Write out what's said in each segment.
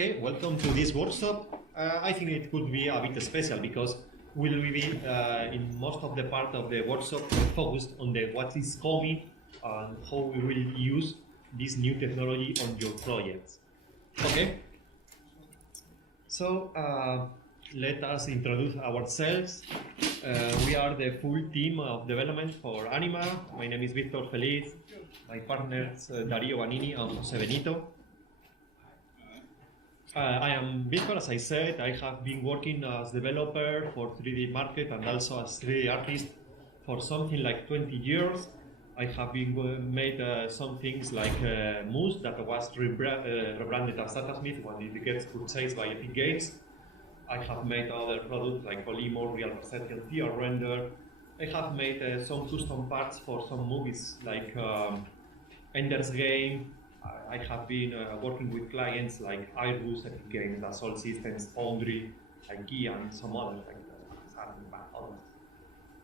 Okay, welcome to this workshop. I think it could be a bit special because we'll be in most of the part of the workshop focused on what is coming and how we will use this new technology on your projects. Okay, so let us introduce ourselves. We are the full team of development for Anima. My name is Victor Feliz. My partners Dario Vanini and Jose Benito. I am Victor, as I said. I have been working as developer for 3D market and also as 3D artist for something like 20 years. I have been made some things like Moose that was rebranded as DataSmith when it gets purchased by Epic Games. I have made other products like Polymorph, Real Perception, PR Render. I have made some custom parts for some movies like Ender's Game. I have been working with clients like Airbus, Epic Games, Dassault Systems, Foundry, IKEA, and some others like others.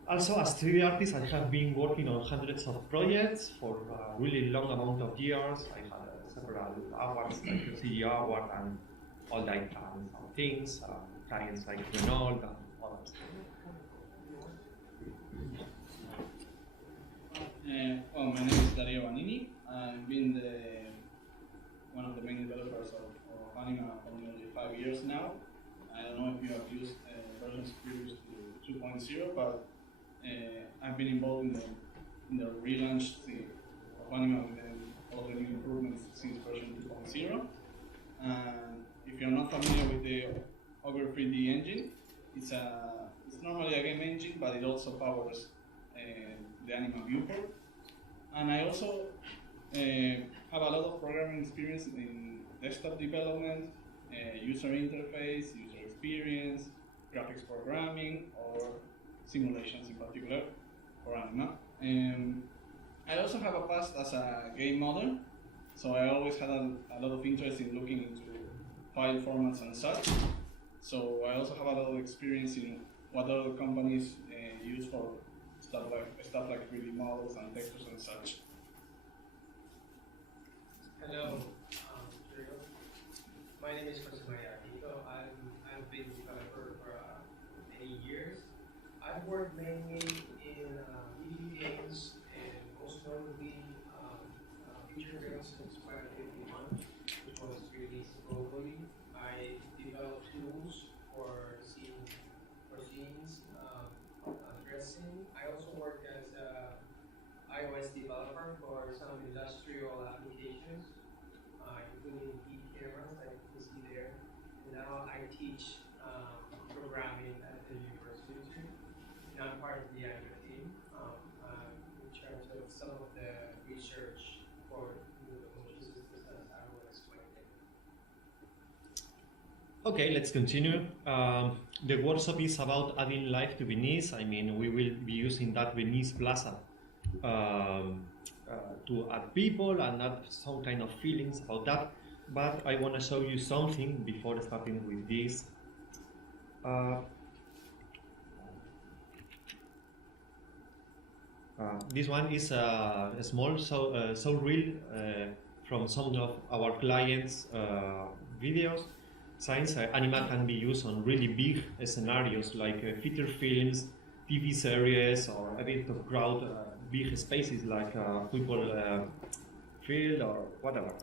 Also, as 3D artist, I have been working on hundreds of projects for a really long amount of years. I had several awards like the CG Award and all that kind of things. Clients like Renault and others. Well, my name is Dario Vanini. I've been one of the main developers of Anima for nearly 5 years now. I don't know if you have used versions previous to 2.0, but I've been involved in the relaunch of Anima with all the new improvements since version 2.0. If you're not familiar with the Ogre 3D engine, it's normally a game engine, but it also powers the Anima viewport. And I also have a lot of programming experience in desktop development, user interface, user experience, graphics programming, or simulations in particular for Anima. I also have a past as a game model, so I always had a lot of interest in looking into file formats and such. So I also have a lot of experience in what other companies use for stuff like 3D models and textures and such. Hello, my name is Jose Benito. I've been a developer for many years. I've worked mainly in video games and most notably feature films since 2051, which was released globally. I developed tools for scenes dressing. I also worked as a iOS developer for some industrial applications, including heat cameras that you can see there. And now I teach programming at the university too. And I'm part of the Ambient team, in charge of some of the research for new motion systems that I will explain later. Okay, let's continue. The workshop is about adding life to VENICE. I mean, we will be using that VENICE Plaza to add people and add some kind of feelings about that. But I want to show you something before starting with this. This one is a small showreel from some of our clients' videos. Since Anima can be used on really big scenarios like feature films, TV series, or a bit of crowd, big spaces like a football field or whatever.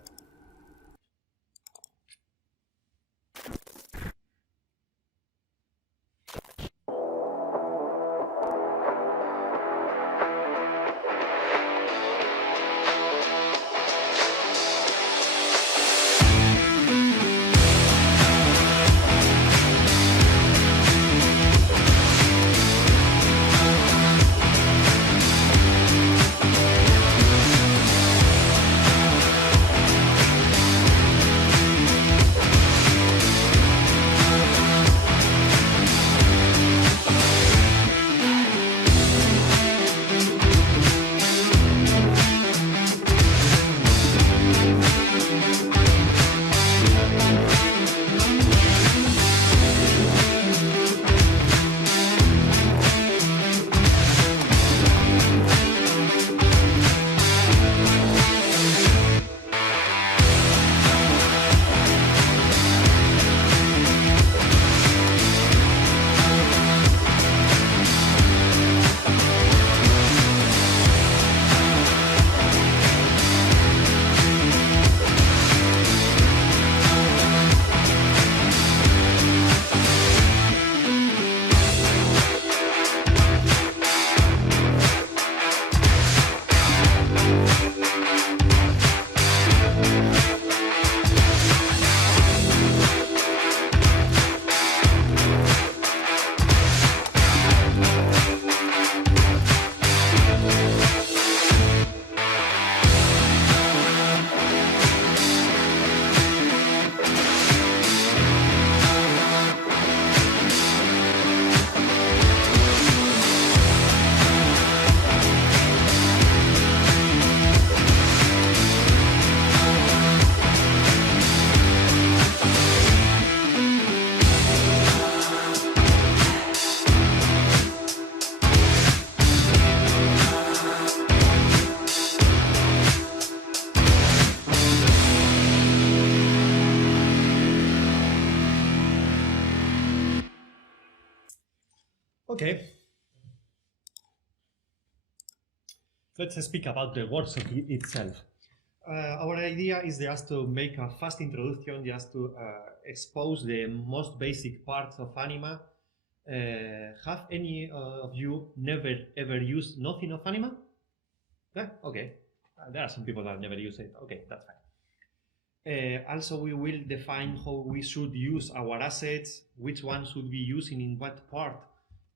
Okay. Let's speak about the workshop itself. Our idea is just to make a fast introduction, just to expose the most basic parts of anima. Have any of you never ever used nothing of anima? Yeah, okay. There are some people that never use it. Okay, that's fine. Also, we will define how we should use our assets, which one should be using in what part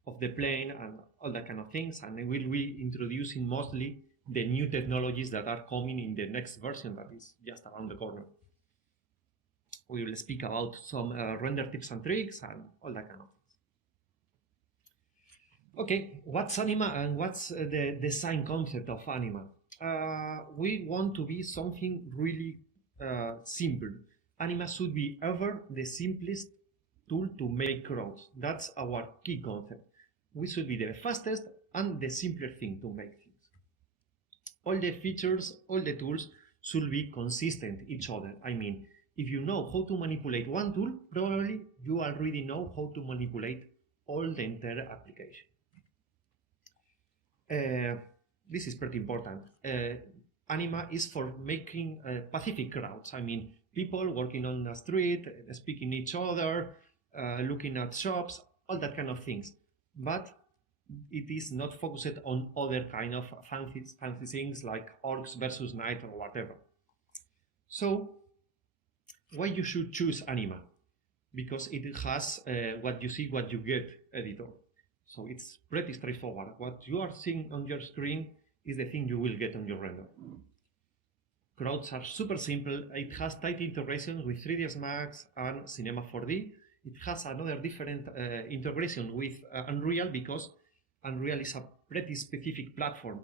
of the plane, and all that kind of things. And we will be introducing mostly the new technologies that are coming in the next version that is just around the corner. We will speak about some render tips and tricks and all that kind of things. Okay, what's anima and what's the design concept of anima? We want to be something really simple. Anima should be ever the simplest tool to make crowds. That's our key concept. We should be the fastest and the simpler thing to make things. All the features, all the tools should be consistent each other. I mean, if you know how to manipulate one tool, probably you already know how to manipulate all the entire application. This is pretty important. Anima is for making pacific crowds. I mean, people walking on the street, speaking each other, looking at shops, all that kind of things. But it is not focused on other kind of fancy things like orcs versus knight or whatever. So, why you should choose anima? Because it has what you see, what you get editor. So it's pretty straightforward. What you are seeing on your screen is the thing you will get on your render. Crowds are super simple. It has tight integration with 3ds Max and Cinema 4D. It has another different integration with Unreal, because Unreal is a pretty specific platform,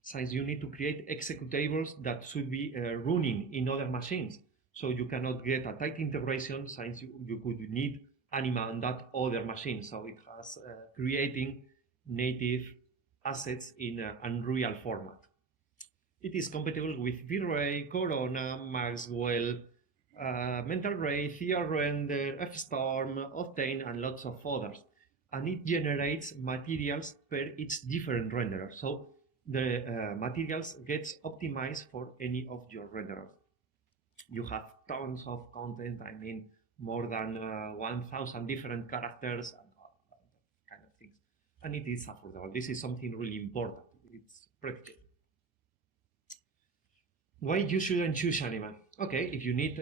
since you need to create executables that should be running in other machines. So you cannot get a tight integration, since you could need anima on that other machine. So it has creating native assets in Unreal format. It is compatible with V-Ray, Corona, Maxwell, Mental Ray, Theater Render, F-Storm, Octane, and lots of others. And it generates materials per each different renderer. So the materials gets optimized for any of your renderers. You have tons of content, I mean, more than 1,000 different characters and kind of things. And it is affordable. This is something really important. It's pretty good. Why you shouldn't choose anima? Okay, if you need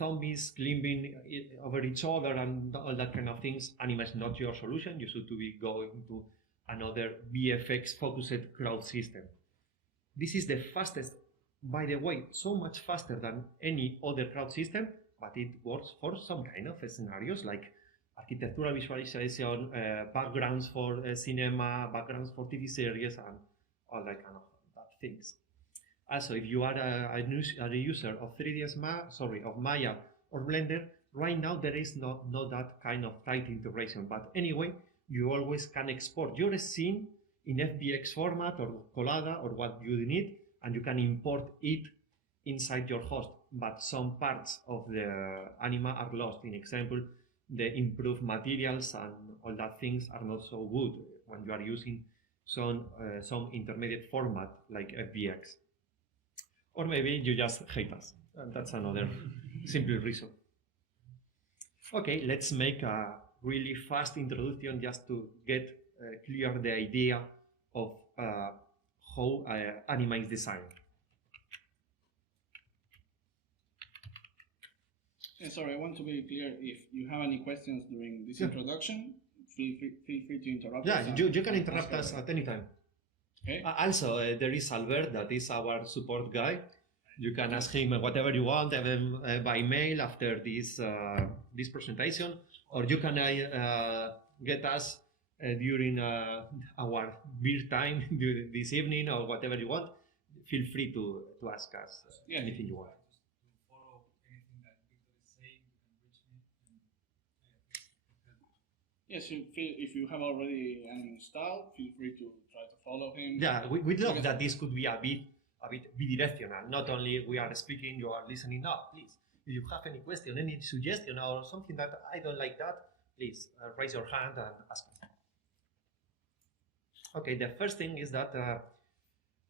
zombies climbing over each other and all that kind of things, anima is not your solution. You should be going to another VFX focused crowd system. This is the fastest, by the way, so much faster than any other crowd system, but it works for some kind of scenarios like architectural visualization, backgrounds for cinema, backgrounds for TV series, and all that kind of things. Also, if you are a user of 3ds of Maya or Blender, right now there is not that kind of tight integration. But anyway, you always can export your scene in FBX format or Collada or what you need, and you can import it inside your host. But some parts of the anima are lost. In example, the improved materials and all that things are not so good when you are using some intermediate format like FBX. Or maybe you just hate us. And that's another simple reason. Okay, let's make a really fast introduction just to get clear the idea of how anima is designed. Sorry, I want to be clear. If you have any questions during this introduction, feel free to interrupt us. Yeah, you can interrupt us at any time. Okay. Also, there is Albert, that is our support guy. You can ask him whatever you want, even by mail after this presentation, or you can get us during our beer time during this evening or whatever you want. Feel free to ask us anything you want. Yes, if you have already an installed, feel free to try to follow him. Yeah, we'd love that this could be a bit bidirectional. Not only we are speaking, you are listening. No, please, if you have any question, any suggestion, or something that I don't like that, please raise your hand and ask me. Okay, the first thing is that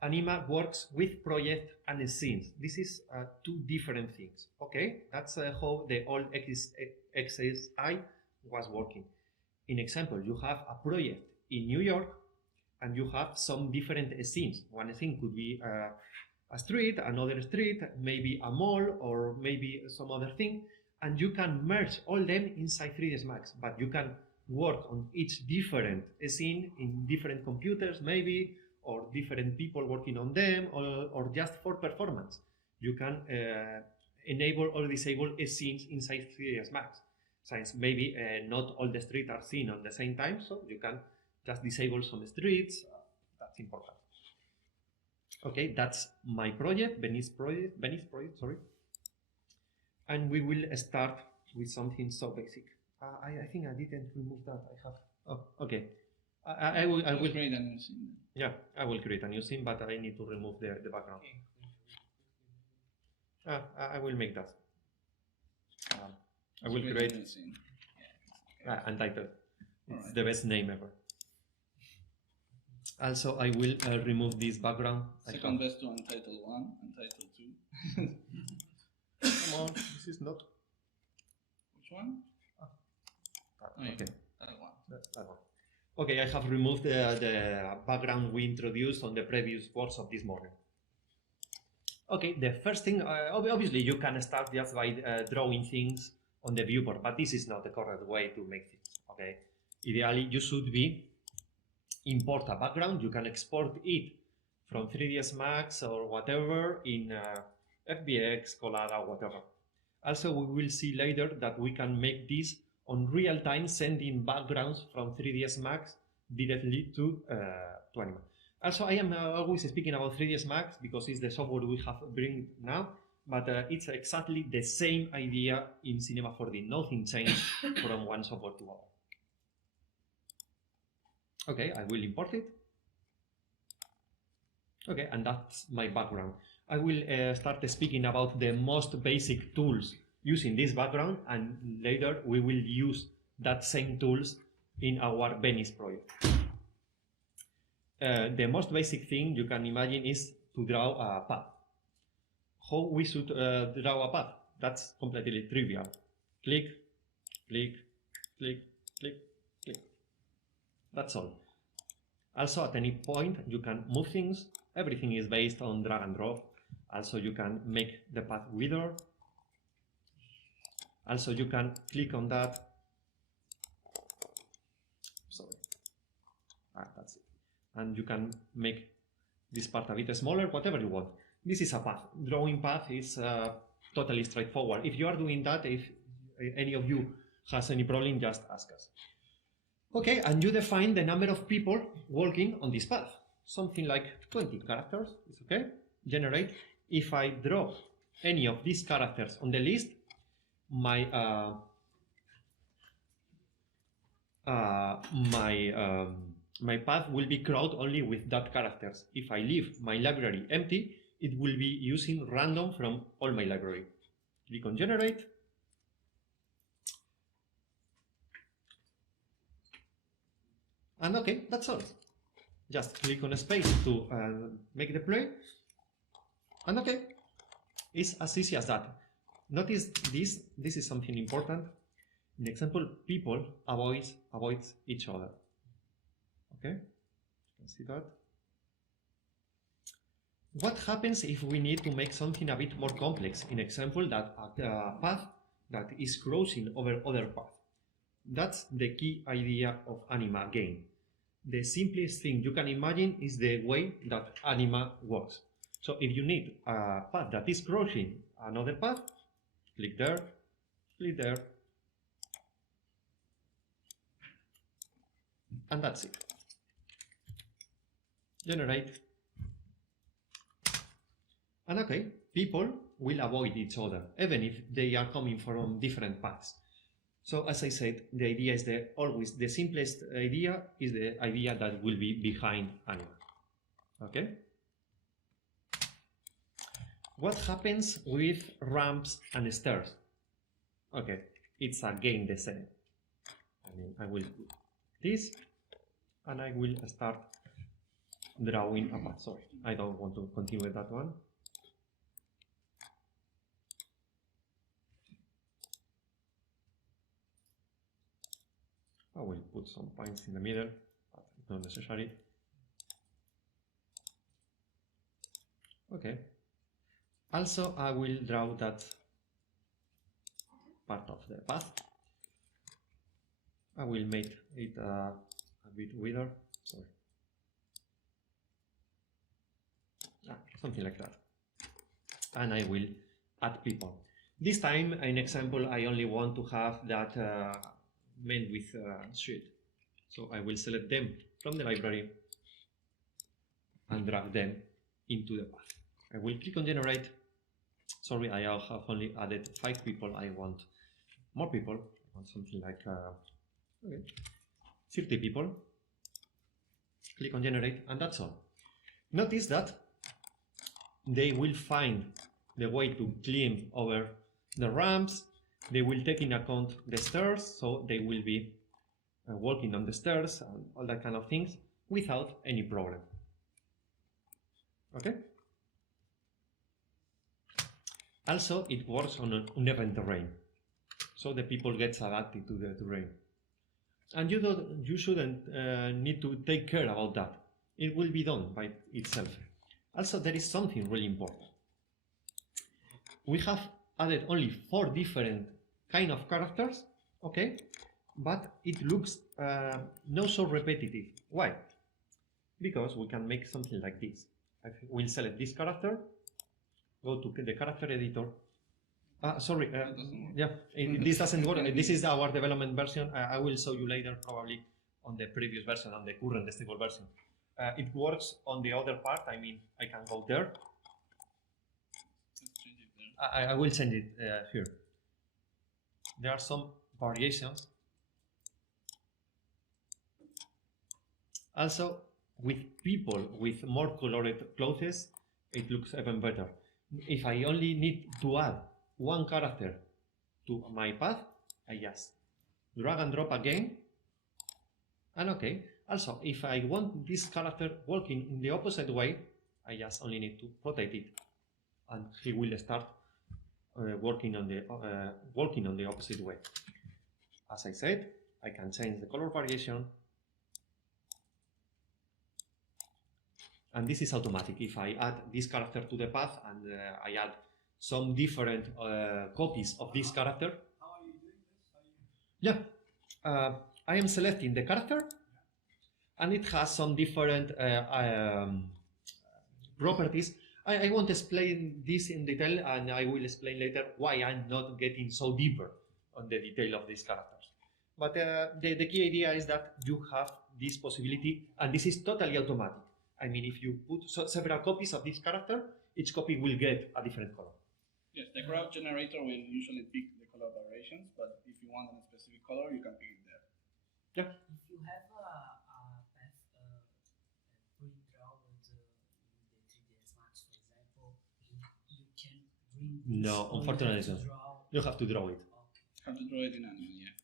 Anima works with project and scenes. This is two different things. Okay, that's how the old AXYZ was working. In example, you have a project in New York and you have some different scenes. One scene could be a street, another street, maybe a mall, or maybe some other thing, and you can merge all them inside 3ds Max, but you can work on each different scene in different computers maybe, or different people working on them, or just for performance. You can enable or disable scenes inside 3ds Max. Since maybe not all the streets are seen at the same time, so you can just disable some streets. That's important. Okay, that's my project, VENICE project, sorry. And we will start with something so basic. I think I didn't remove that. I have. Oh, okay. I will create a new scene. Yeah, I will create a new scene, but I need to remove the background. I will make that. I will create a scene. Untitled. It's Right. the best name ever. Also, I will remove this background. Second best to Untitled 1, Untitled 2. Come on, this is not. Which one? Okay. That one. That one. Okay, I have removed the background we introduced on the previous workshop this morning. Okay, the first thing, obviously you can start just by drawing things on the viewport, but this is not the correct way to make things, okay? Ideally, you should import a background. You can export it from 3ds Max or whatever in FBX, Collada, whatever. Also, we will see later that we can make this on real time, sending backgrounds from 3ds Max directly to Anima. Also, I am always speaking about 3ds Max because it's the software we have bring now, but it's exactly the same idea in Cinema 4D. Nothing changed from one software to other. Okay, I will import it. Okay, and that's my background. I will start speaking about the most basic tools using this background, and later we will use that same tools in our VENICE project. The most basic thing you can imagine is to draw a path. How we should draw a path? That's completely trivial. Click, click, click, click, click. That's all. Also, at any point, you can move things. Everything is based on drag and drop. Also, you can make the path wider. Also, you can click on that. Sorry. That's it. And you can make this part a bit smaller, whatever you want. This is a path. Drawing path is totally straightforward. If you are doing that, if any of you has any problem, just ask us. Okay, and you define the number of people walking on this path. Something like 20 characters is okay. Generate. If I draw any of these characters on the list, my path will be crawled only with that characters. If I leave my library empty, it will be using random from all my library. Click on generate. And okay, that's all. Just click on a space to make the play. And okay, it's as easy as that. Notice this is something important. In example, people avoid each other. Okay, you can see that. What happens if we need to make something a bit more complex? In example, that a path that is crossing over other path. That's the key idea of Anima again. The simplest thing you can imagine is the way that Anima works. So if you need a path that is crossing another path, click there, and that's it. Generate. And okay, people will avoid each other, even if they are coming from different paths. So as I said, the idea is always the simplest idea is the idea that will be behind Anima. Okay? What happens with ramps and stairs? Okay, it's again the same. I will do this, and I will start drawing a path. Sorry, I don't want to continue with that one. I will put some points in the middle, but not necessary. Okay. Also, I will draw that part of the path. I will make it a bit wider. Sorry. Something like that. And I will add people. This time, in example, I only want to have that men with shield. So I will select them from the library and drag them into the path. I will click on generate. Sorry, I have only added 5 people. I want more people. I want something like 30 people. Click on generate, and that's all. Notice that they will find the way to climb over the ramps. They will take in account the stairs, so they will be walking on the stairs and all that kind of things without any problem. Okay? Also, it works on uneven terrain, so the people get adapted to the terrain. And you shouldn't need to take care about that. It will be done by itself. Also, there is something really important. We have added only 4 different kind of characters, okay? But it looks not so repetitive. Why? Because we can make something like this. I will select this character, go to the character editor. Sorry, yeah, this doesn't work. This is our development version. I will show you later, probably on the previous version, on the current testable version. It works on the other part. I mean, I can go there. I will change it here. There are some variations. Also, with people with more colored clothes, it looks even better. If I only need to add 1 character to my path, I just drag and drop again, and okay. Also, if I want this character walking in the opposite way, I just only need to rotate it, and he will start walking on the opposite way. As I said, I can change the color variation, and this is automatic. If I add this character to the path and I add some different copies of this character. How are you doing this? Yeah, I am selecting the character, and it has some different properties. I won't explain this in detail, and I will explain later why I'm not getting so deeper on the detail of these characters. But the key idea is that you have this possibility, and this is totally automatic. I mean, if you put several copies of this character, each copy will get a different color. Yes, the crowd generator will usually pick the color variations, but if you want a specific color, you can pick it there. Yeah. If you have a path pre-drawn with the 3ds Max, for example, you can bring this. No, unfortunately, no. You have to draw it. You have to draw it in Anima, yeah.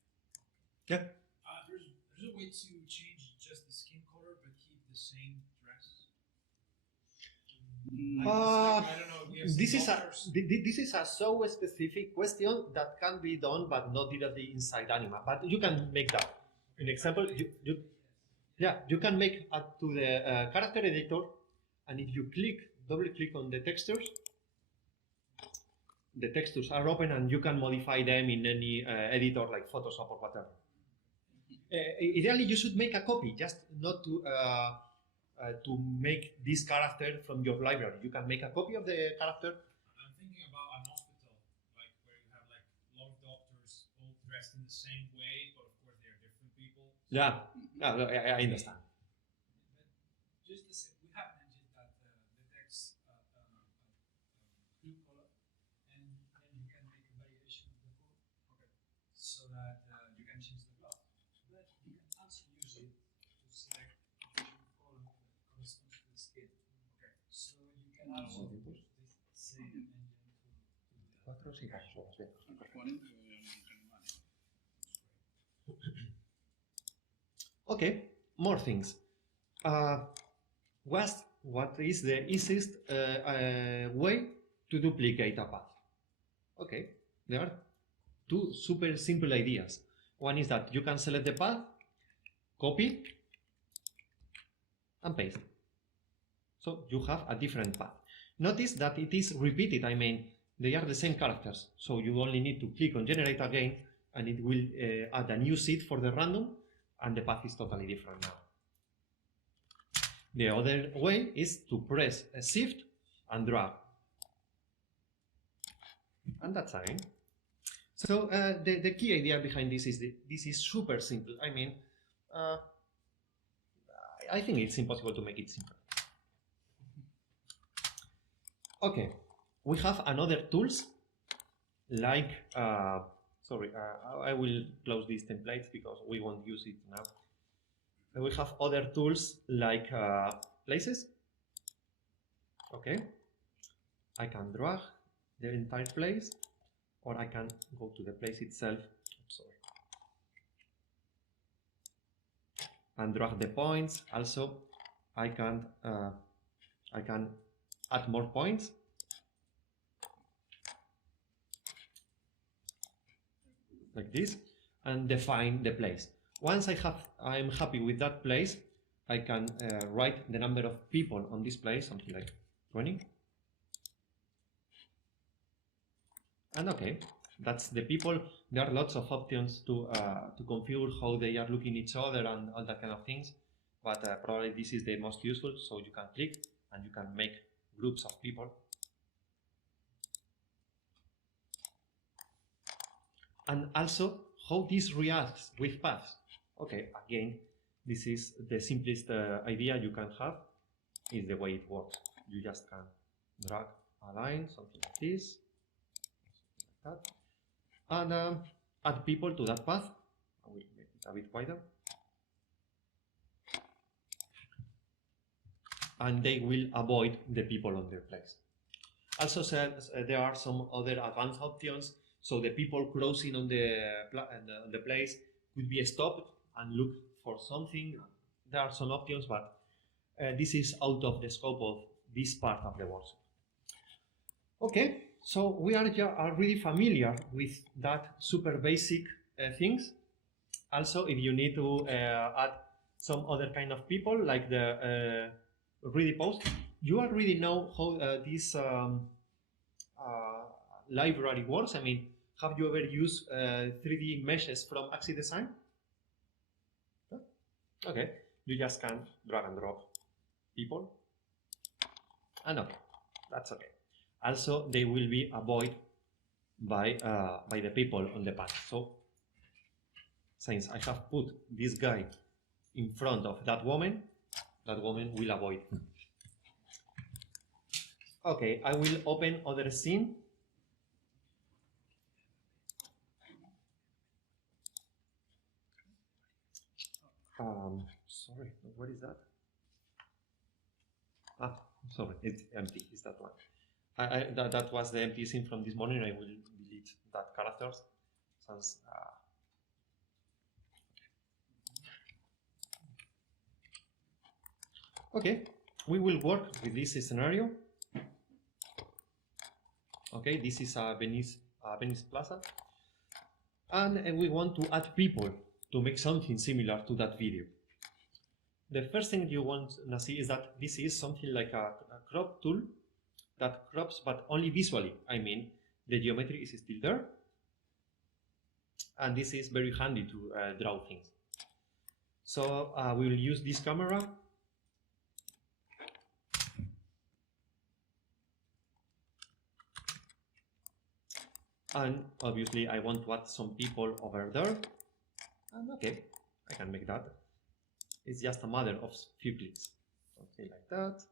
Yeah. There's a way to change just the skin color but keep the same dress. I don't know. This is a so specific question that can be done, but not directly inside Anima. But you can make that. An example, you can make up to the character editor, and if you double click on the textures are open, and you can modify them in any editor like Photoshop or whatever. Ideally, you should make a copy, just not to make this character from your library. You can make a copy of the character. I'm thinking about an hospital, like where you have like a lot of doctors all dressed in the same way, but of course they are different people. Yeah, I understand. But just the same, we have an engine that detects blue color, and then you can make a variation of the color. Okay. So that you can change the color. But you can also use it to select which color corresponds to the skin. Okay. So you can also use this same engine to do that. Okay, more things. what is the easiest way to duplicate a path? Okay, there are two super simple ideas. One is that you can select the path, copy, and paste. So you have a different path. Notice that it is repeated. I mean, they are the same characters. So you only need to click on generate again, and it will add a new seed for the random, and the path is totally different now. The other way is to press a shift and drag. And that's again. So the key idea behind this is this is super simple. I mean, I think it's impossible to make it simple. Okay, we have another tools like, sorry, I will close these templates because we won't use it now. We have other tools like places. Okay, I can drag the entire place, or I can go to the place itself. Sorry. And drag the points. Also, I can add more points. Like this, and define the place. Once I'm happy with that place, I can write the number of people on this place, something like 20. And okay, that's the people. There are lots of options to configure how they are looking at each other and all that kind of things. But probably this is the most useful. So you can click and you can make groups of people. And also how this reacts with paths. Okay, again, this is the simplest idea you can have, is the way it works. You just can drag a line, something like this, like that, and add people to that path. I will make it a bit wider. And they will avoid the people on their place. Also, there are some other advanced options. So the people crossing on the place could be stopped and look for something. There are some options, but this is out of the scope of this part of the workshop. Okay, so we are already familiar with that super basic things. Also, if you need to add some other kind of people, like the ready post, you already know how this library works. I mean, have you ever used 3D meshes from AXYZ Design? Okay, you just can drag and drop people, and okay, that's okay. Also, they will be avoided by the people on the path. So, since I have put this guy in front of that woman will avoid him. Okay, I will open other scene. Sorry, what is that? Ah, sorry, it's empty. It's that one. That was the empty scene from this morning. I will delete that characters. Since, okay, we will work with this scenario. Okay, this is a Venice Plaza, and we want to add people to make something similar to that video. The first thing you want to see is that this is something like a crop tool that crops, but only visually. I mean, the geometry is still there, and this is very handy to draw things. So we will use this camera. And obviously I want to add some people over there. And okay, I can make that. It's just a matter of few clicks. Something like that.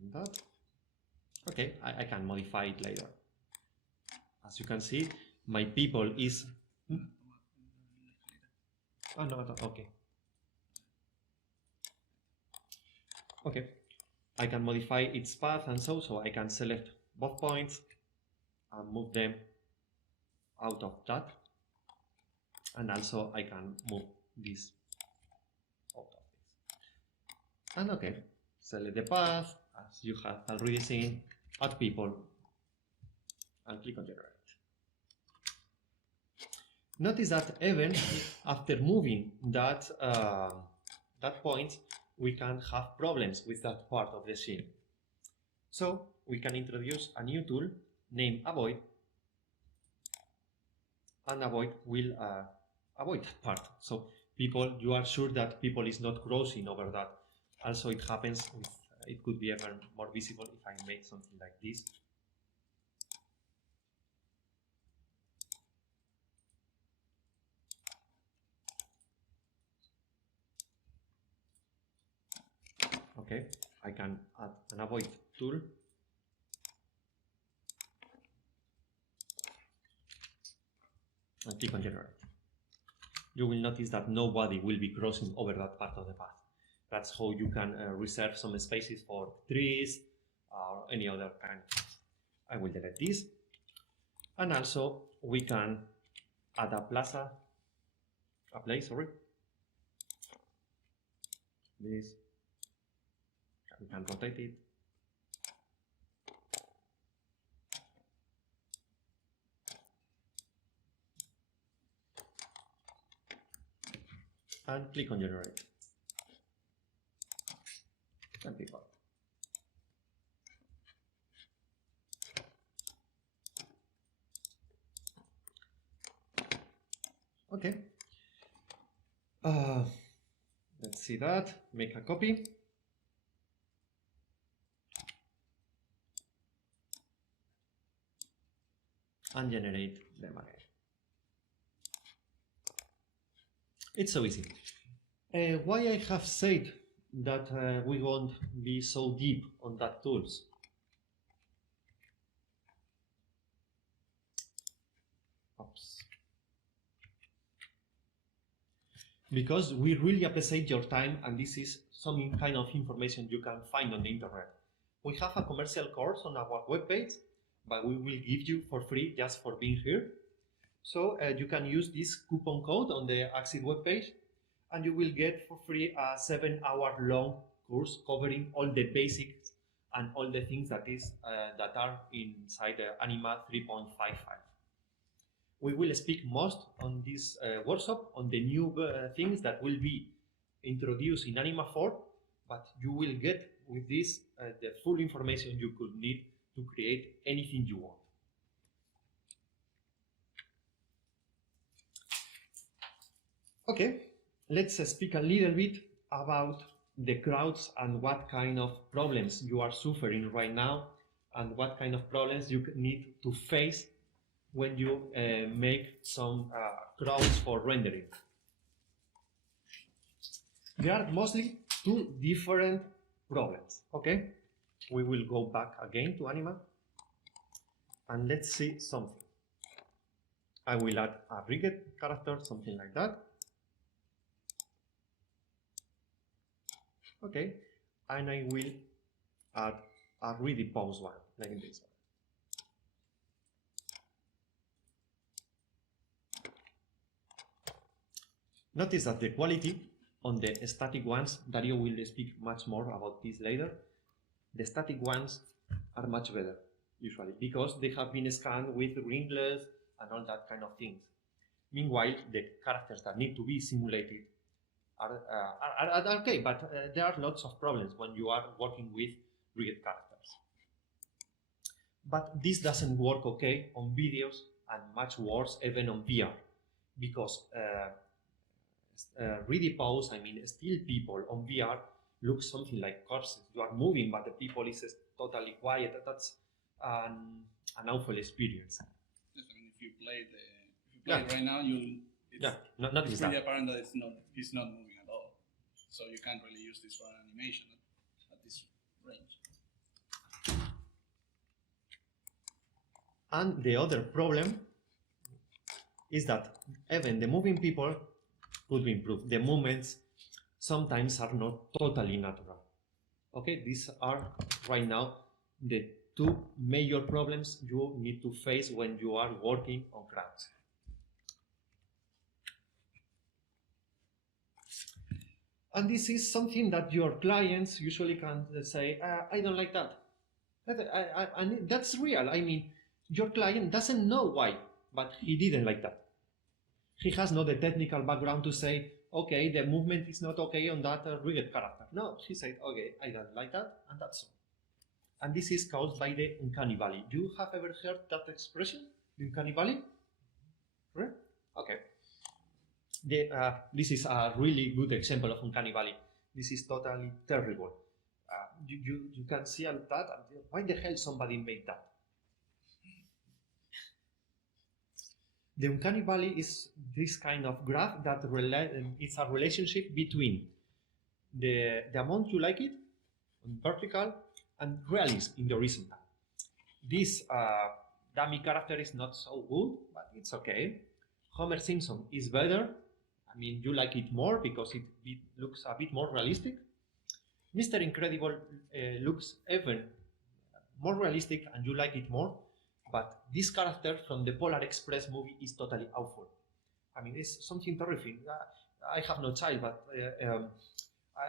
And that. Okay, I can modify it later. As you can see, my people is... Oh, no, okay. Okay, I can modify its path and so I can select both points and move them out of that. And also I can move this out of this. And okay, select the path, as you have already seen, add people, and click on generate. Notice that even after moving that, that point, we can have problems with that part of the scene. So we can introduce a new tool named avoid, and avoid will avoid that part. So people, you are sure that people is not crossing over that. Also, it happens with, it could be even more visible if I make something like this. Okay, I can add an avoid tool. And click on generate. You will notice that nobody will be crossing over that part of the path. That's how you can reserve some spaces for trees or any other kind of things. I will delete this. And also we can add a place, sorry. This, we can rotate it. And click on generate. And people. Okay. Let's see that. Make a copy. And generate them again. It's so easy. Why I have said that we won't be so deep on that tools? Oops. Because we really appreciate your time, and this is some kind of information you can find on the internet. We have a commercial course on our webpage, but we will give you for free just for being here. So you can use this coupon code on the AXYZ webpage, and you will get for free a 7-hour long course covering all the basics and all the things that are inside the Anima 3.55. We will speak most on this workshop on the new things that will be introduced in Anima 4, but you will get with this the full information you could need to create anything you want. Okay, let's speak a little bit about the crowds and what kind of problems you are suffering right now and what kind of problems you need to face when you make some crowds for rendering. There are mostly two different problems, okay? We will go back again to Anima and let's see something. I will add a rigged character, something like that. Okay, and I will add a really pause one, like this one. Notice that the quality on the static ones, Dario will speak much more about this later. The static ones are much better, usually, because they have been scanned with ringlets and all that kind of things. Meanwhile, the characters that need to be simulated are okay, but there are lots of problems when you are working with rigged characters. But this doesn't work okay on videos and much worse even on VR, because really pose, I mean still people on VR look something like corpses. You are moving, but the people is totally quiet. That's an awful experience. Yes, I mean, if you play it right now, it's pretty apparent that it's not moving at all. So you can't really use this for an animation at this range. And the other problem is that even the moving people could be improved. The movements sometimes are not totally natural. Okay, these are right now the two major problems you need to face when you are working on crowds. And this is something that your clients usually can say, I don't like that. And that's real. I mean, your client doesn't know why, but he didn't like that. He has not the technical background to say, okay, the movement is not okay on that rigid character. No, he said, okay, I don't like that, and that's all. And this is caused by the Uncanny Valley. You have ever heard that expression, the Uncanny Valley? Right? Okay. This is a really good example of Uncanny Valley. This is totally terrible. You can see all that. Why the hell somebody made that? The Uncanny Valley is this kind of graph that it's a relationship between the amount you like it on vertical and realism in the horizontal. This dummy character is not so good, but it's okay. Homer Simpson is better. I mean, you like it more because it looks a bit more realistic. Mr. Incredible looks even more realistic and you like it more. But this character from the Polar Express movie is totally awful. I mean, it's something terrific. I have no child, but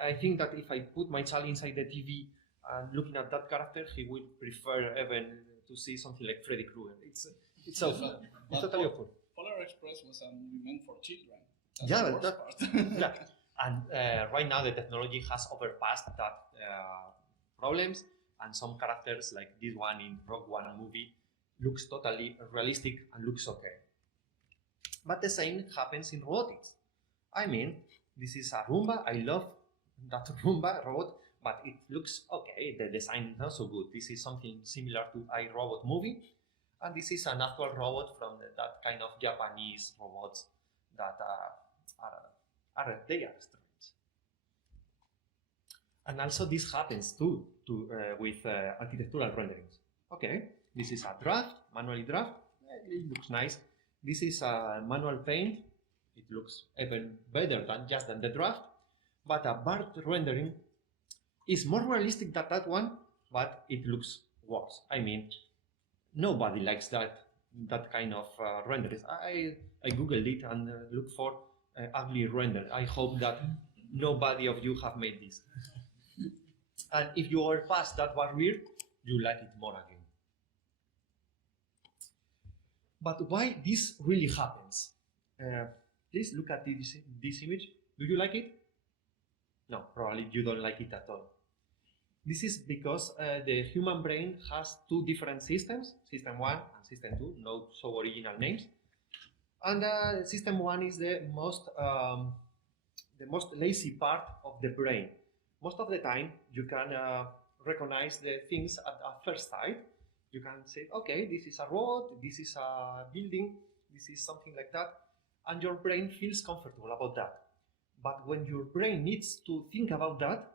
I think that if I put my child inside the TV and looking at that character, he would prefer even to see something like Freddy Krueger. It's awful. It's totally awful. Polar Express was a movie meant for children. That's Yeah, the worst part. yeah. And right now the technology has overpassed that problems, and some characters like this one in Rogue One movie looks totally realistic and looks okay. But the same happens in robotics. I mean, this is a Roomba. I love that Roomba robot, but it looks okay. The design is not so good. This is something similar to iRobot movie, and this is an actual robot from that kind of Japanese robots that they are strange. And also this happens too with architectural renderings. Okay, this is a draft, manually draft. It looks nice. This is a manual paint. It looks even better than the draft. But a BART rendering is more realistic than that one, but it looks worse. I mean, nobody likes that kind of renderings. I googled it and looked for ugly render. I hope that nobody of you have made this. And if you are past that barrier, you like it more again. But why this really happens? Please look at this image. Do you like it? No, probably you don't like it at all. This is because the human brain has two different systems, System 1 and System 2, no so original names. And System 1 is the most lazy part of the brain. Most of the time, you can recognize the things at first sight. You can say, okay, this is a road, this is a building, this is something like that, and your brain feels comfortable about that. But when your brain needs to think about that,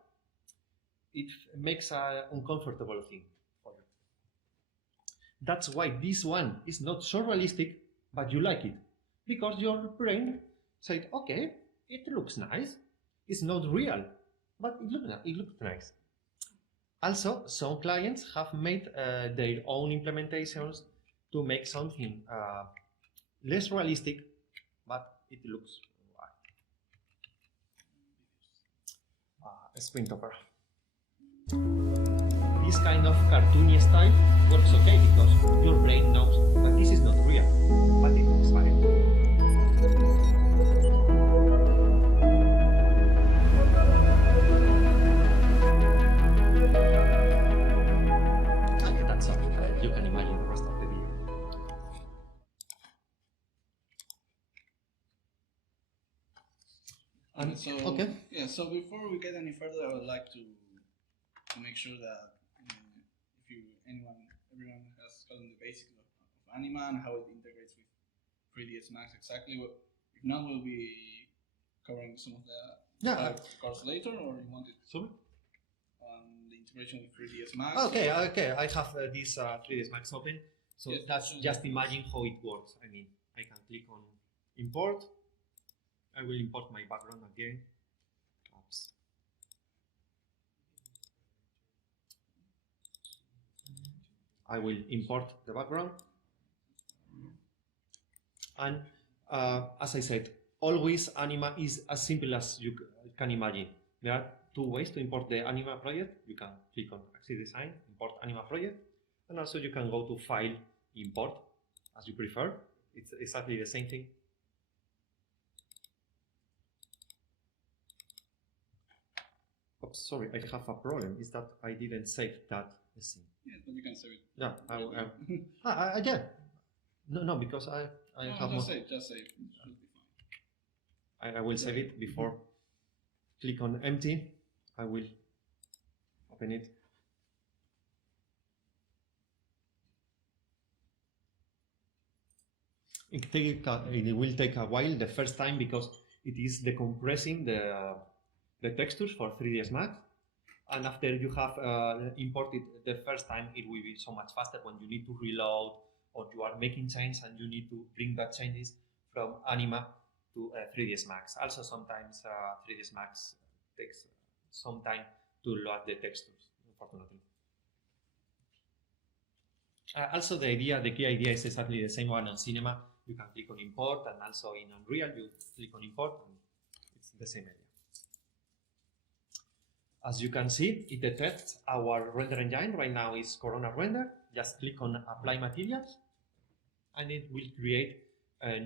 it makes an uncomfortable thing for you. That's why this one is not so realistic, but you like it. Because your brain said, okay, it looks nice. It's not real, but it looks nice. Also, some clients have made their own implementations to make something less realistic, but it looks right. Screen topper. This kind of cartoony style works okay because your brain knows that this is not real, but it looks fine. Okay, that's all. You can imagine the rest of the video. And so, okay. Yeah, so before we get any further, I would like to make sure that everyone has gotten the basics of anima and how it integrates with 3ds Max exactly. If not, we'll be covering some of the cards later, or you want it? Sorry? The integration with 3ds Max. Okay. I have this 3ds Max open, so yes, that's just imagine how it works. I mean, I can click on import. I will import my background again. Oops. I will import the background. And as I said, always anima is as simple as you can imagine. There are two ways to import the anima project. You can click on AXYZ Design, import anima project, and also you can go to File, Import, as you prefer. It's exactly the same thing. Oops, sorry, I have a problem. Is that I didn't save that scene. Yeah, but you can save it. Yeah, yeah. No, because I No, have just more. save. It should be fine. I will save it before. Click on empty. I will open it. It will take a while the first time because it is decompressing the textures for 3ds Max. And after you have imported the first time, it will be so much faster when you need to reload or you are making changes and you need to bring that changes from Anima to 3ds Max. Also, sometimes 3ds Max takes some time to load the textures, unfortunately. Also, the key idea is exactly the same one on Cinema. You can click on import, and also in Unreal, you click on import, and it's the same idea. As you can see, it detects our render engine. Right now is Corona Render. Just click on Apply Materials, and it will create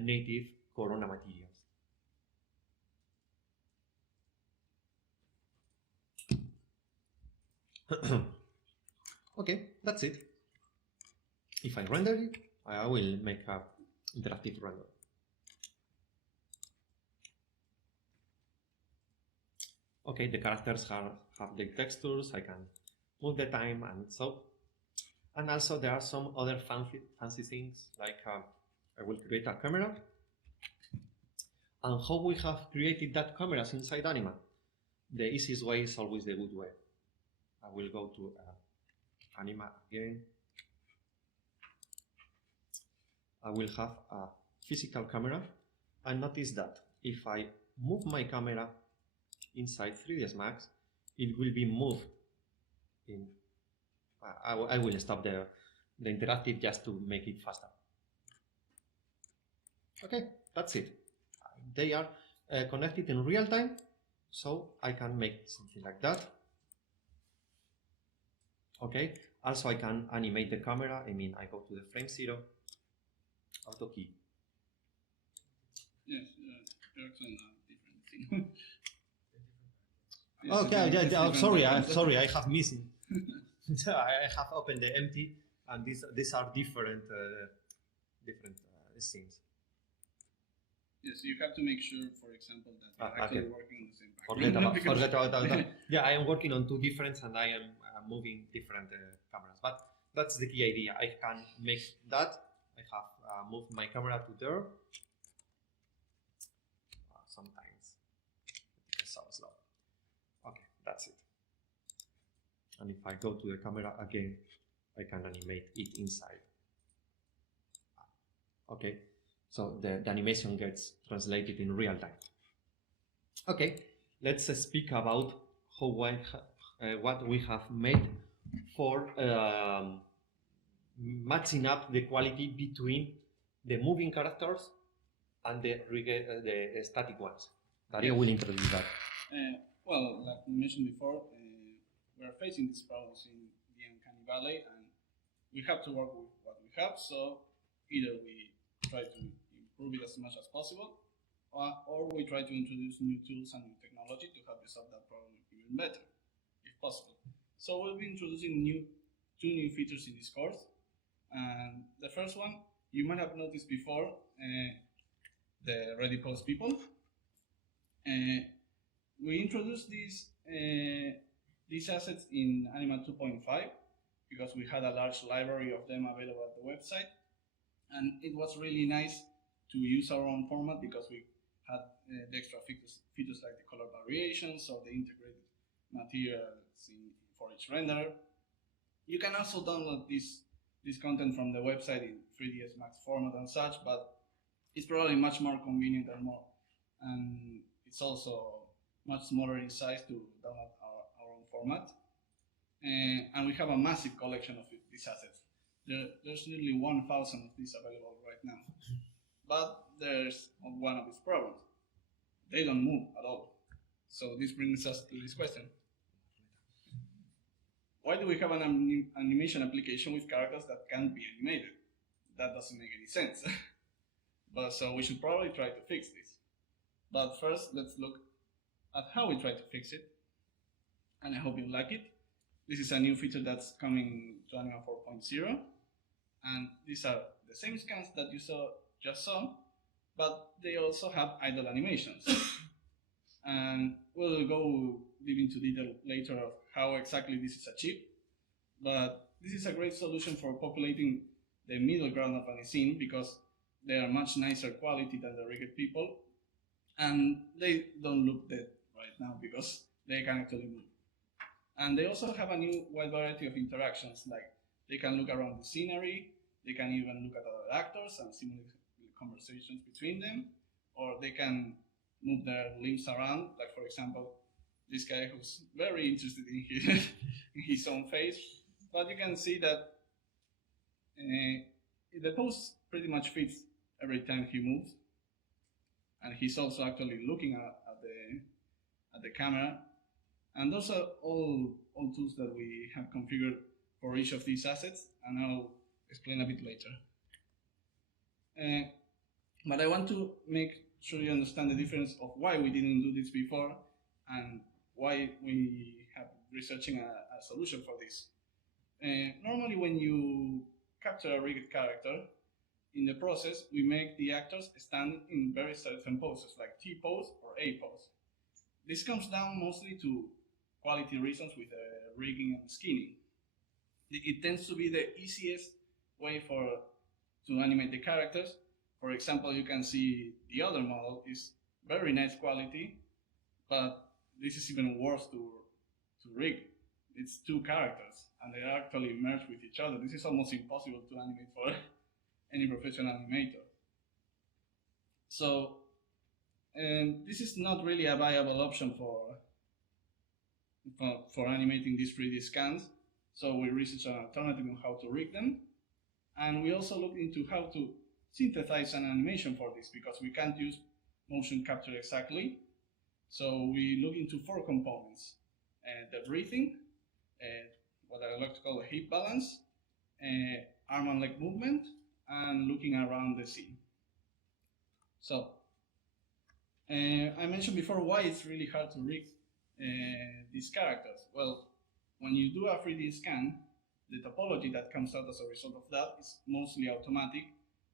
native Corona materials. Okay, that's it. If I render it, I will make a interactive render. Okay, the characters have the textures. I can move the time and so. And also there are some other fancy things like I will create a camera. And how we have created that cameras inside Anima? The easiest way is always the good way. I will go to Anima again. I will have a physical camera, and notice that if I move my camera inside 3ds Max, it will be moved in. I will stop the interactive just to make it faster. Okay, that's it. They are connected in real time, so I can make something like that. Okay, also I can animate the camera. I mean, I go to the frame 0, auto key. Yes, you're actually not different thing. Okay, yeah, sorry, I have missing. I have opened the empty, and these are different scenes. Yes, you have to make sure, for example, that you're actually working on the same background. Forget about that. Yeah, I am working on two different, and I am moving different cameras. But that's the key idea. I can make that. I have moved my camera to there. Sometimes it's so slow. Okay, that's it. And if I go to the camera again, I can animate it inside. Okay, so the animation gets translated in real time. Okay, let's speak about how what we have made for matching up the quality between the moving characters and the static ones. Dario will introduce that. Well, like we mentioned before, we are facing these problems in the Uncanny Valley, and we have to work with what we have. So either we try to improve it as much as possible, or we try to introduce new tools and new technology to help resolve that problem even better, if possible. So we'll be introducing two new features in this course. And the first one, you might have noticed before, the ready pose people. We introduced these assets in Anima 2.5 because we had a large library of them available at the website, and it was really nice to use our own format because we had the extra features like the color variations or the integrated materials for each render. You can also download this content from the website in 3ds Max format and such, but it's probably much more convenient and it's also much smaller in size to download our own format. And we have a massive collection of these assets. There's nearly 1,000 of these available right now. But there's one of its problems. They don't move at all. So this brings us to this question. Why do we have an animation application with characters that can't be animated? That doesn't make any sense. But so we should probably try to fix this. But first, let's look at how we try to fix it. And I hope you like it. This is a new feature that's coming to Anima 4.0. And these are the same scans that you just saw, but they also have idle animations. And we'll go deep into detail later of how exactly this is achieved. But this is a great solution for populating the middle ground of any scene because they are much nicer quality than the rigged people. And they don't look dead right now because they can actually move. And they also have a new wide variety of interactions, like they can look around the scenery, they can even look at other actors and simulate conversations between them, or they can move their limbs around, like for example, this guy who's very interested in his own face. But you can see that the pose pretty much fits every time he moves. And he's also actually looking at the camera. And those are all tools that we have configured for each of these assets, and I'll explain a bit later. But I want to make sure you understand the difference of why we didn't do this before and why we have researching a solution for this. Normally when you capture a rigged character, in the process we make the actors stand in very certain poses, like T pose or A pose. This comes down mostly to quality reasons with rigging and skinning. It tends to be the easiest way to animate the characters. For example, you can see the other model is very nice quality, but this is even worse to rig. It's two characters, and they are actually merged with each other. This is almost impossible to animate for any professional animator. So, this is not really a viable option for animating these 3D scans. So we researched an alternative on how to rig them, and we also looked into how to synthesize an animation for this because we can't use motion capture exactly. So we look into 4 components: the breathing, what I like to call a hip balance, arm and leg movement, and looking around the scene. So I mentioned before why it's really hard to rig these characters. Well, when you do a 3D scan, the topology that comes out as a result of that is mostly automatic,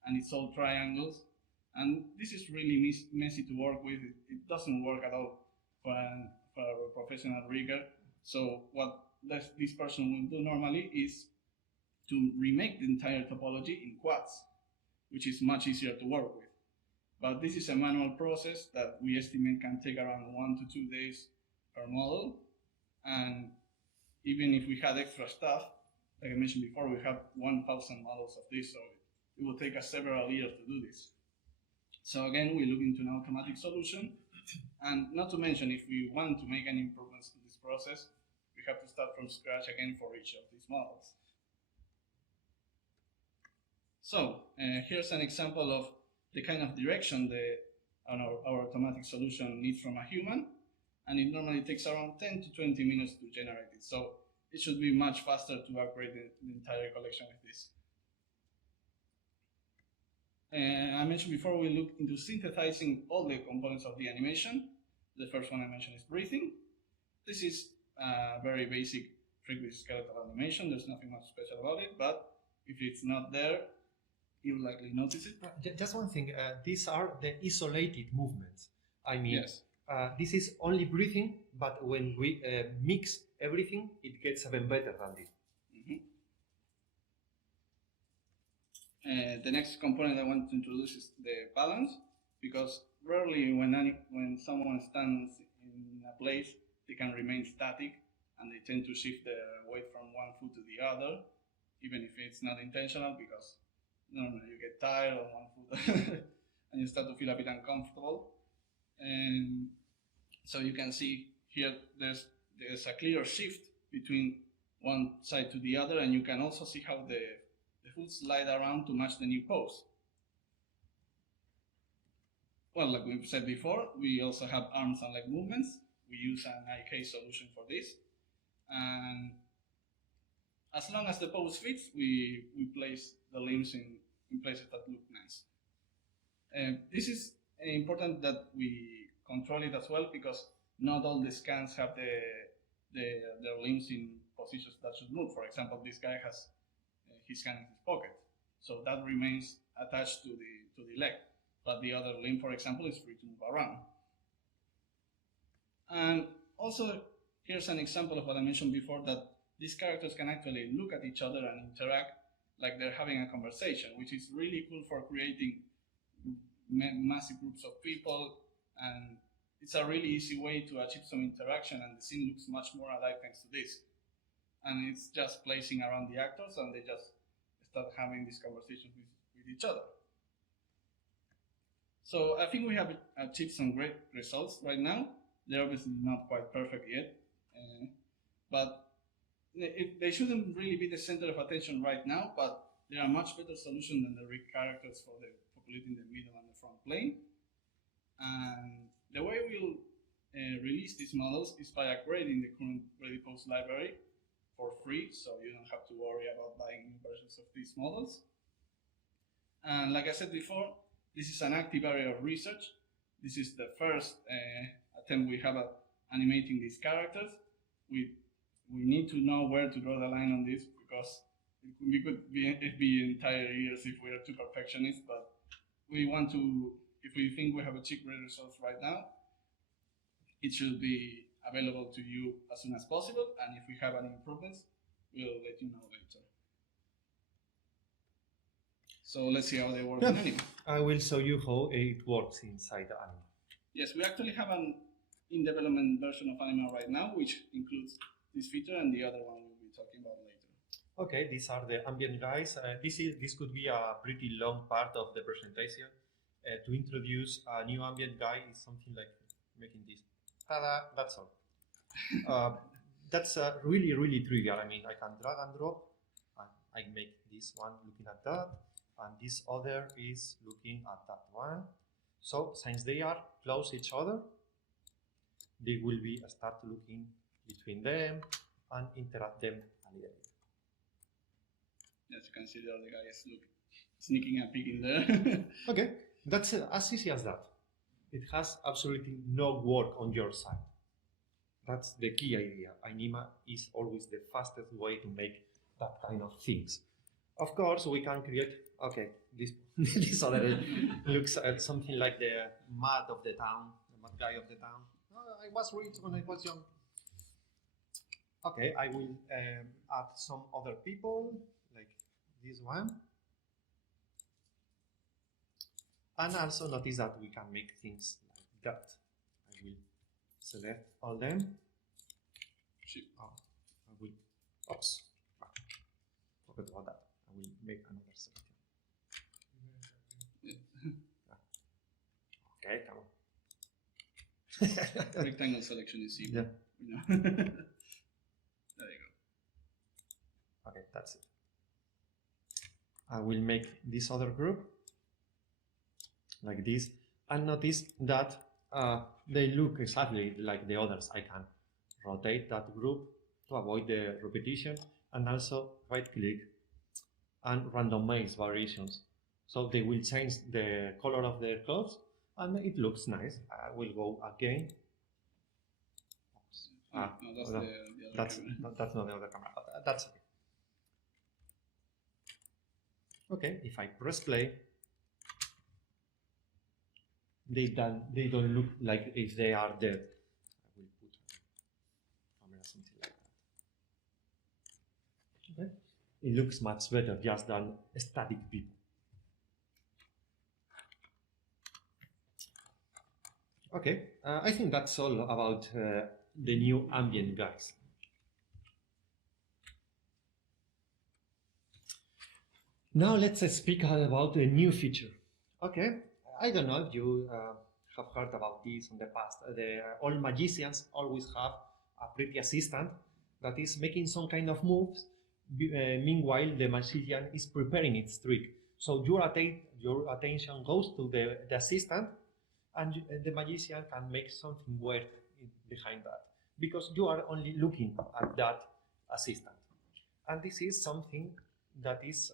and it's all triangles, and this is really messy to work with. It doesn't work at all for a professional rigger. So what this person will do normally is to remake the entire topology in quads, which is much easier to work with. But this is a manual process that we estimate can take around 1 to 2 days per model. And even if we had extra staff, like I mentioned before, we have 1,000 models of this, so it will take us several years to do this. So again, we look into an automatic solution. And not to mention, if we want to make any improvements to this process, we have to start from scratch again for each of these models. So here's an example of the kind of direction our automatic solution needs from a human, and it normally takes around 10 to 20 minutes to generate it. So it should be much faster to upgrade the entire collection with this. I mentioned before we looked into synthesizing all the components of the animation. The first one I mentioned is breathing. This is a very basic trick with skeletal animation. There's nothing much special about it, but if it's not there, you'll likely notice it. Just one thing, these are the isolated movements. I mean, yes. This is only breathing, but when we mix everything, it gets even better than this. The next component I want to introduce is the balance, because rarely when someone stands in a place, they can remain static, and they tend to shift their weight from one foot to the other, even if it's not intentional, because normally you get tired on one foot and you start to feel a bit uncomfortable. And so you can see here there's a clear shift between one side to the other, and you can also see how the foot slide around to match the new pose. Well, like we've said before, we also have arms and leg movements. use an IK solution for this. And as long as the pose fits, we place the limbs in places that look nice. This is important that we control it as well, because not all the scans have their limbs in positions that should move. For example, this guy has his hand in his pocket, so that remains attached to the leg. But the other limb, for example, is free to move around. And also, here's an example of what I mentioned before, that these characters can actually look at each other and interact like they're having a conversation, which is really cool for creating massive groups of people. And it's a really easy way to achieve some interaction, and the scene looks much more alive thanks to this. And it's just placing around the actors, and they just start having these conversations with each other. So I think we have achieved some great results right now. They're obviously not quite perfect yet, but they shouldn't really be the center of attention right now, but they are a much better solution than the rig characters for populating the middle and the front plane. And the way we'll release these models is by upgrading the current Ready Pose library for free, so you don't have to worry about buying new versions of these models. And like I said before, this is an active area of research. This is the first attempt we have at animating these characters. We need to know where to draw the line on this, because it could be entire years if we are too perfectionist, but we want to, if we think we have achieved great results right now, it should be available to you as soon as possible, and if we have any improvements, we'll let you know later. So let's see how they work in Anima. I will show you how it works inside Anima. Yes, we actually have an in-development version of Anima right now, which includes this feature, and the other one we'll be talking about later. Okay, these are the ambient guys. This could be a pretty long part of the presentation. To introduce a new ambient guy is something like making this. Ta-da! That's all. That's really, really trivial. I mean, I can drag and drop. I make this one looking at that, and this other is looking at that one. So since they are close each other, they will be start looking between them and interact them a little bit. As you can see, the other guy is sneaking a peek in there. Okay, that's as easy as that. It has absolutely no work on your side. That's the key idea. Anima is always the fastest way to make that kind of things. Of course, we can create, okay, this other looks at something like the mad of the town, the mad guy of the town. I was rich when I was young. Okay, I will add some other people, like this one. And also notice that we can make things like that. I will select all them. I will, oops, forget about that. I will make another selection. Okay, come on. Rectangle selection is easy. Yeah. You know. There you go. Okay, that's it. I will make this other group like this, and notice that they look exactly like the others. I can rotate that group to avoid the repetition, and also right click and randomize variations. So they will change the color of their clothes, and it looks nice. I will go again. No, that's no, the other camera. That's not the other camera, but that's okay. Okay, if I press play, they don't look like if they are dead. I will put something like that. Okay, it looks much better just than static people. Okay, I think that's all about the new ambient guys. Now let's speak about a new feature. Okay, I don't know if you have heard about this in the past. All magicians always have a pretty assistant that is making some kind of moves. Meanwhile, the magician is preparing its trick. So your attention goes to the assistant, and the magician can make something weird behind that, because you are only looking at that assistant. And this is something that is,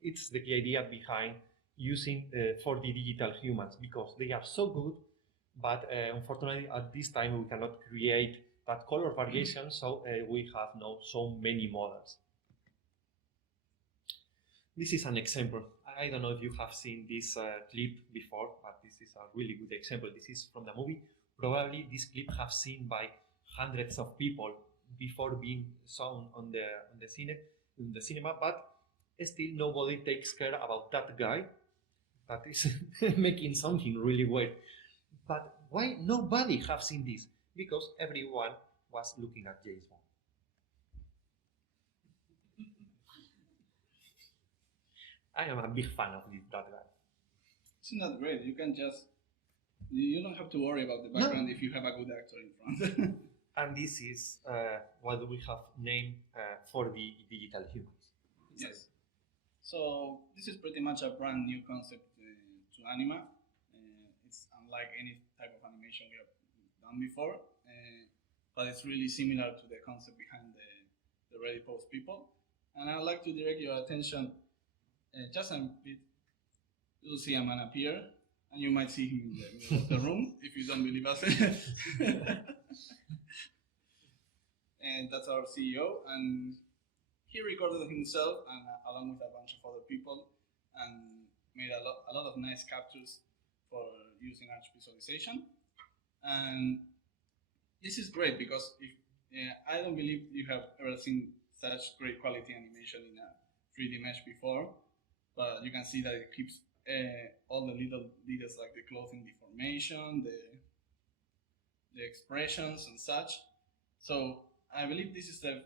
it's the idea behind using 4D digital humans, because they are so good, but unfortunately at this time we cannot create that color variation, so we have now so many models. This is an example. I don't know if you have seen this clip before, but this is a really good example. This is from the movie. Probably this clip have seen by hundreds of people before being shown on the cinema, but still nobody takes care about that guy that is making something really weird. But why nobody have seen this? Because everyone was looking at James Bond. I am a big fan of that guy. Isn't that great? You can just, you don't have to worry about the background if you have a good actor in front. And this is what we have named 4D digital humans. Yes. So this is pretty much a brand new concept to anima. It's unlike any type of animation we have done before, but it's really similar to the concept behind the ready pose people. And I'd like to direct your attention just a bit. You'll see a man appear, and you might see him in the middle of the room if you don't believe us. And that's our CEO, and he recorded himself and along with a bunch of other people, and made a lot of nice captures for using arch visualization. And this is great because if I don't believe you have ever seen such great quality animation in a 3D mesh before, but you can see that it keeps all the little details like the clothing deformation, the expressions and such. So I believe this is a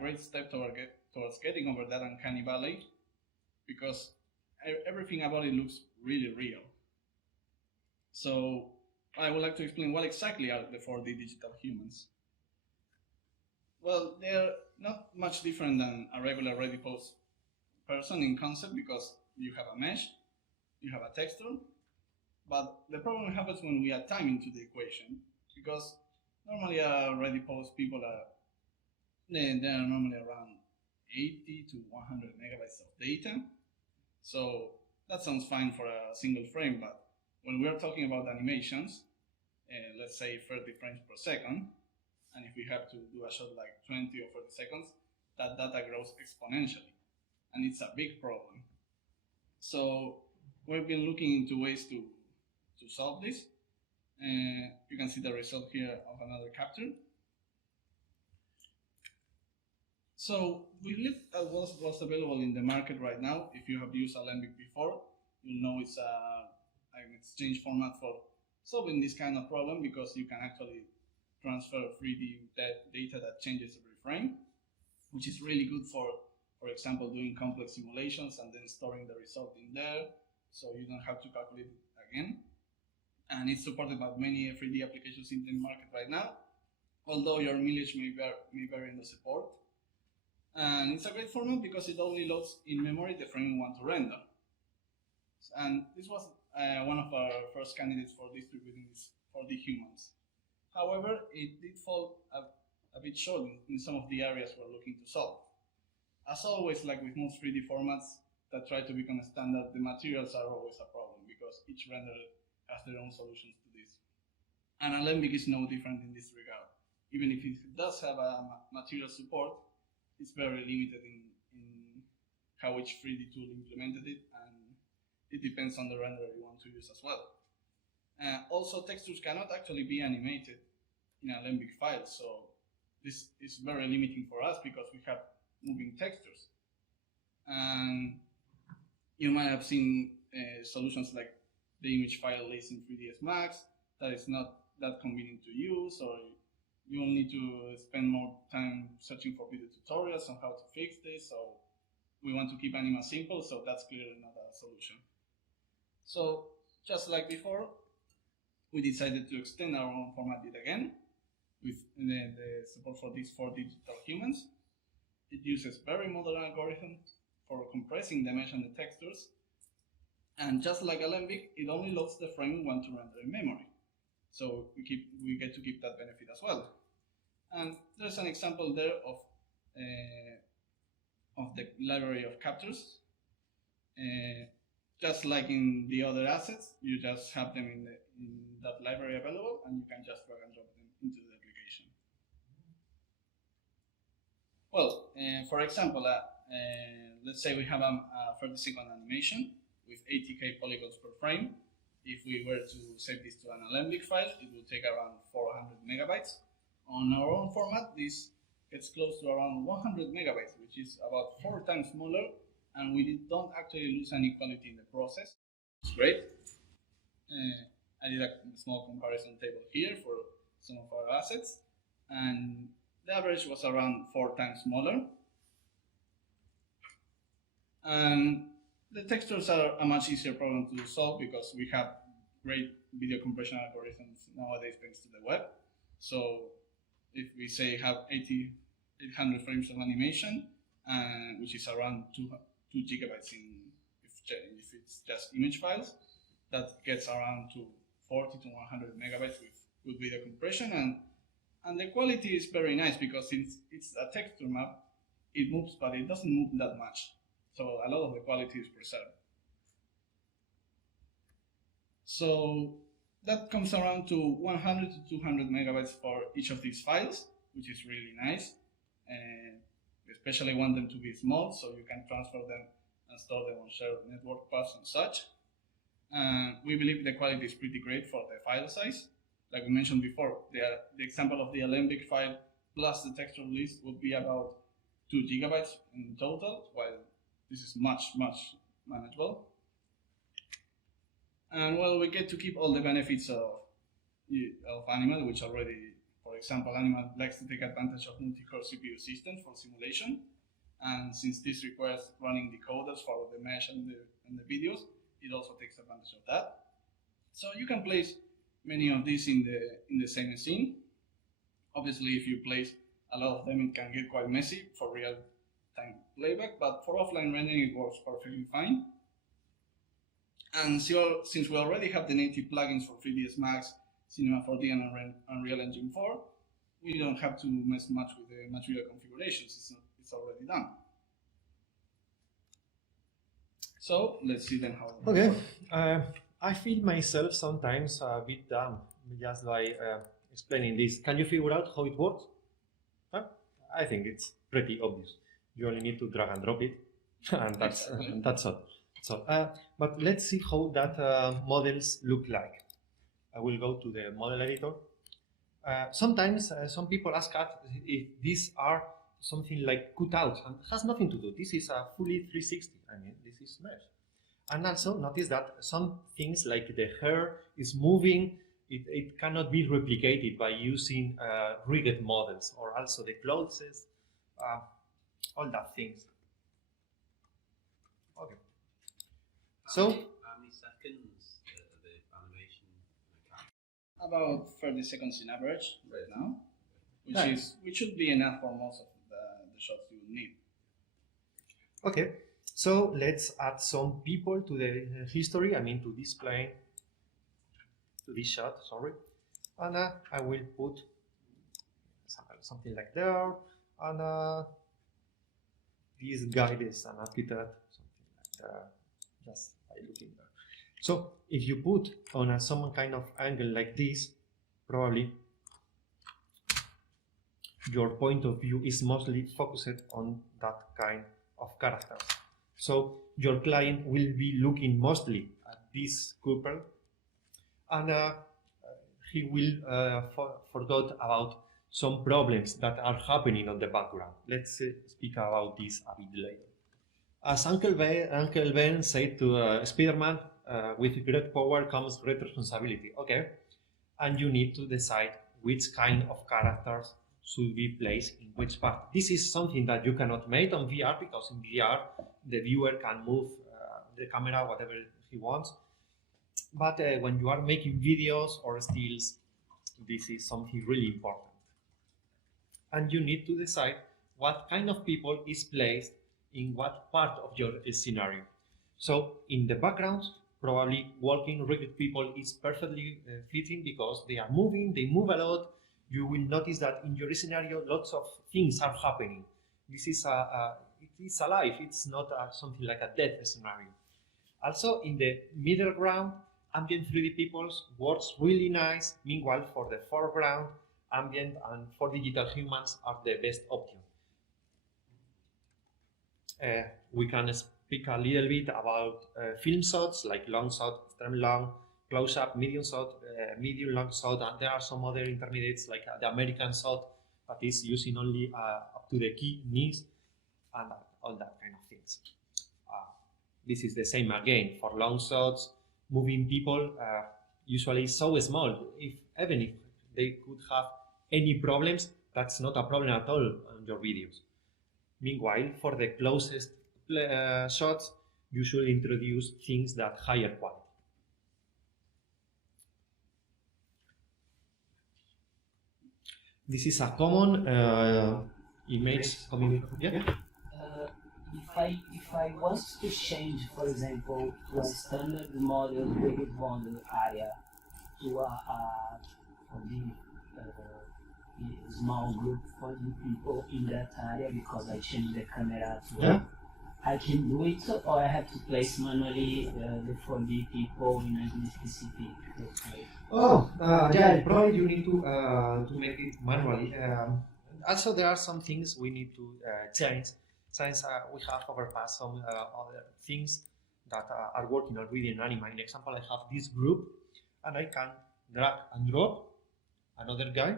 great step towards getting over that Uncanny Valley, because everything about it looks really real. So I would like to explain what exactly are the 4D digital humans. Well, they're not much different than a regular ready pose person in concept, because you have a mesh, you have a texture, but the problem happens when we add time into the equation, because normally ready pose people they are normally around 80 to 100 megabytes of data. So that sounds fine for a single frame, but when we are talking about animations, let's say 30 frames per second, and if we have to do a shot like 20 or 40 seconds, that data grows exponentially, and it's a big problem. So we've been looking into ways to solve this. You can see the result here of another capture. So we looked at what's available in the market right now. If you have used Alembic before, you'll know it's an exchange format for solving this kind of problem, because you can actually transfer 3D data that changes every frame, which is really good for example, doing complex simulations and then storing the result in there, so you don't have to calculate it again. And it's supported by many 3D applications in the market right now, although your mileage may vary in the support. And it's a great format because it only loads in memory the frame we want to render. And this was one of our first candidates for distributing this for the humans. However, it did fall a bit short in some of the areas we're looking to solve. As always, like with most 3D formats that try to become a standard, the materials are always a problem, because each renderer has their own solutions to this. And Alembic is no different in this regard. Even if it does have a material support, it's very limited in how each 3D tool implemented it, and it depends on the renderer you want to use as well. Also, textures cannot actually be animated in Alembic files, so this is very limiting for us because we have moving textures. And you might have seen solutions like the image file lays in 3ds Max that is not that convenient to use, or you will need to spend more time searching for video tutorials on how to fix this. So we want to keep anima simple, so that's clearly not a solution. So just like before, we decided to extend our own format yet again with the support for these 4 digital humans. It uses very modern algorithms for compressing the mesh and the textures. And just like Alembic, it only loads the frame we want to render in memory. So we get to keep that benefit as well. And there's an example there of the library of captures. Just like in the other assets, you just have them in that library available, and you can just drag and drop them into the application. Well, for example, let's say we have a 30-second animation with 80K polygons per frame. If we were to save this to an Alembic file, it will take around 400 megabytes. On our own format, this gets close to around 100 megabytes, which is about 4 times smaller, and we don't actually lose any quality in the process. It's great. I did a small comparison table here for some of our assets, and the average was around 4 times smaller. And the textures are a much easier problem to solve because we have great video compression algorithms nowadays thanks to the web. So if we say have 800 frames of animation, which is around 2 gigabytes if it's just image files, that gets around to 40 to 100 megabytes with good video compression, and the quality is very nice because since it's a texture map, it moves, but it doesn't move that much. So a lot of the quality is preserved. So that comes around to 100 to 200 megabytes for each of these files, which is really nice. And especially want them to be small, so you can transfer them and store them on shared network paths and such. We believe the quality is pretty great for the file size. Like we mentioned before, the example of the Alembic file plus the texture list would be about 2 gigabytes in total, while this is much, much manageable. And well, we get to keep all the benefits of Anima, which already, for example, Anima likes to take advantage of multi-core CPU systems for simulation. And since this requires running decoders for the mesh and the videos, it also takes advantage of that. So you can place many of these in the same scene. Obviously, if you place a lot of them, it can get quite messy for real-time playback, but for offline rendering, it works perfectly fine. And since we already have the native plugins for 3ds Max, Cinema 4D, and Unreal Engine 4, we don't have to mess much with the material configurations. It's already done. So let's see then how. Okay, I feel myself sometimes a bit dumb just by explaining this. Can you figure out how it works? Huh? I think it's pretty obvious. You only need to drag and drop it, and that's all. So, but let's see how that models look like. I will go to the model editor. Sometimes some people ask us if these are something like cutouts, and it has nothing to do. This is a fully 360. I mean, this is mesh. And also notice that some things like the hair is moving. It cannot be replicated by using rigged models, or also the clothes, all that things. Okay. So, how many seconds the animation? About 30 seconds in average right now, Nice. which should be enough for most of the shots you will need. okay, so let's add some people to the history. I mean, to this plane, to this shot. Sorry, and I will put something like there, and this guide is an architect, something like that. Just by looking there. So if you put on some kind of angle like this, probably your point of view is mostly focused on that kind of characters. So your client will be looking mostly at this couple, and he will forget about some problems that are happening on the background. Let's speak about this a bit later. As Uncle Ben said to Spider-Man, with great power comes great responsibility. Okay, and you need to decide which kind of characters should be placed in which part. This is something that you cannot make on VR, because in VR the viewer can move the camera whatever he wants. But when you are making videos or stills, this is something really important. And you need to decide what kind of people is placed in what part of your scenario. So in the background, probably walking with people is perfectly fitting because they are moving, they move a lot. You will notice that in your scenario, lots of things are happening. This is it is alive. It's not something like a death scenario. Also, in the middle ground, ambient 3D peoples works really nice. Meanwhile, for the foreground, ambient and for digital humans are the best option. We can speak a little bit about film shots, like long shot, extreme long, close-up, medium shot, medium long shot, and there are some other intermediates like the American shot that is using only up to the knees and all that kind of things. This is the same again for long shots. Moving people usually so small. Even if they could have any problems, that's not a problem at all on your videos. Meanwhile, for the closest shots, you should introduce things that higher quality. This is a common image coming. Yeah. If I want to change, for example, to a standard model rigid bond area to a small group for the people in that area because I changed the camera to I can do it, or I have to place manually the 4D people in a specific place. Oh, yeah, probably you need to make it manually. Also, there are some things we need to change since we have overpassed some other things that are working already in Anima. In example, I have this group and I can drag and drop another guy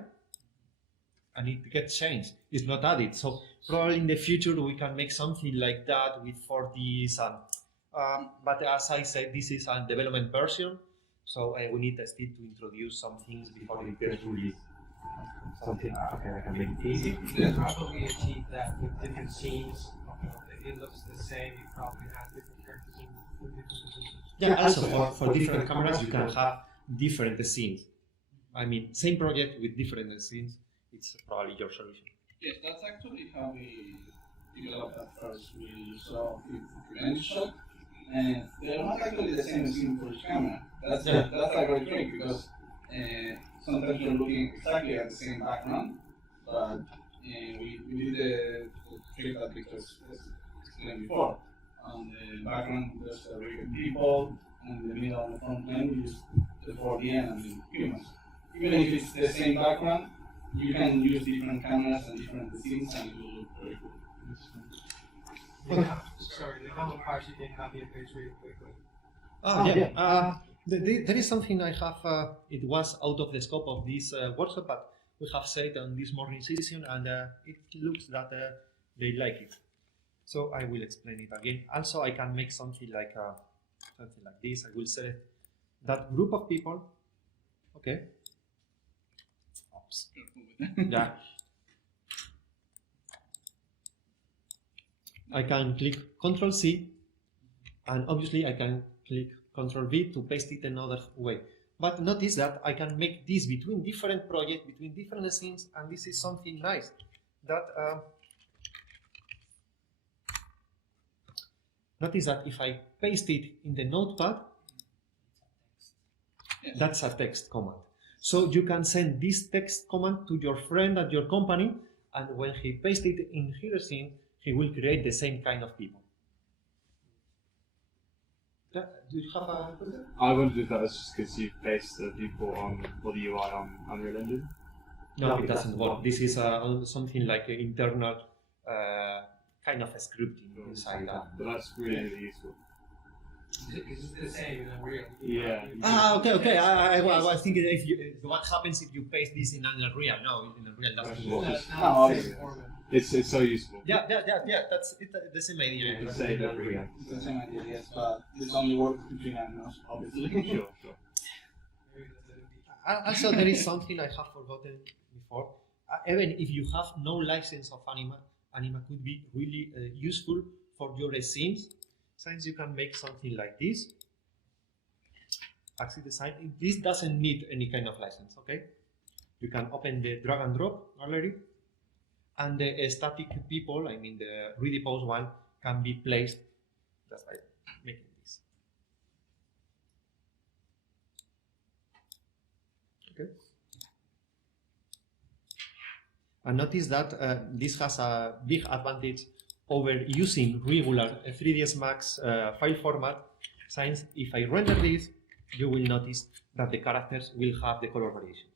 and it gets changed. It's not added. So probably in the future we can make something like that with 4Ds. But as I said, this is a development version. So we need still to introduce some things before it gets released. Something okay, I can make it easy. You can probably achieve that with different scenes. It looks the same. You probably have different characters in different positions. Yeah, also for different cameras, you can have different scenes. I mean, same project with different scenes. It's probably your solution. Yes, that's actually how we developed at first. We saw VENICE shot, and they're not actually the same scene for each camera. That's a great trick because sometimes you're looking exactly at the same background, but we did the trick that Victor explained before. On the background, there's the regular people, and in the middle and the front plane, we use the 4D and the humans. Even if it's the same background, you can use different cameras and different scenes, and it will look very cool. Sorry, the common parts you can copy and paste really quickly. There is something I have, it was out of the scope of this workshop, but we have said on this morning session, and it looks that they like it. So I will explain it again. Also, I can make something like this. I will select that group of people. Okay. Oops. Yeah. I can click Ctrl C, and obviously I can click Ctrl V to paste it another way. But notice that I can make this between different projects, between different scenes, and this is something nice. That notice that if I paste it in the notepad, that's a text command. So you can send this text command to your friend at your company, and when he pastes it in his scene, he will create the same kind of people. Do you have a question? I wondered if that was just because you paste the people on or the UI on Unreal Engine. No, it doesn't work. This is something like an internal kind of a scripting inside that. But that's really, really useful. It's the same in Unreal. Yeah. Okay. I was thinking what happens if you paste this in Unreal? No, in Unreal doesn't work. It's so useful. Yeah. That's the same idea. You can save everything. It's the same idea, yes, but this only works between animals, obviously. Sure. Also, there is something I have forgotten before. Even if you have no license of Anima could be really useful for your scenes, since you can make something like this. Actually, design. This doesn't need any kind of license. Okay, you can open the drag and drop gallery, and the static people, I mean the redepose one, can be placed just by making this. And notice that this has a big advantage over using regular 3ds Max file format, since if I render this, you will notice that the characters will have the color variations.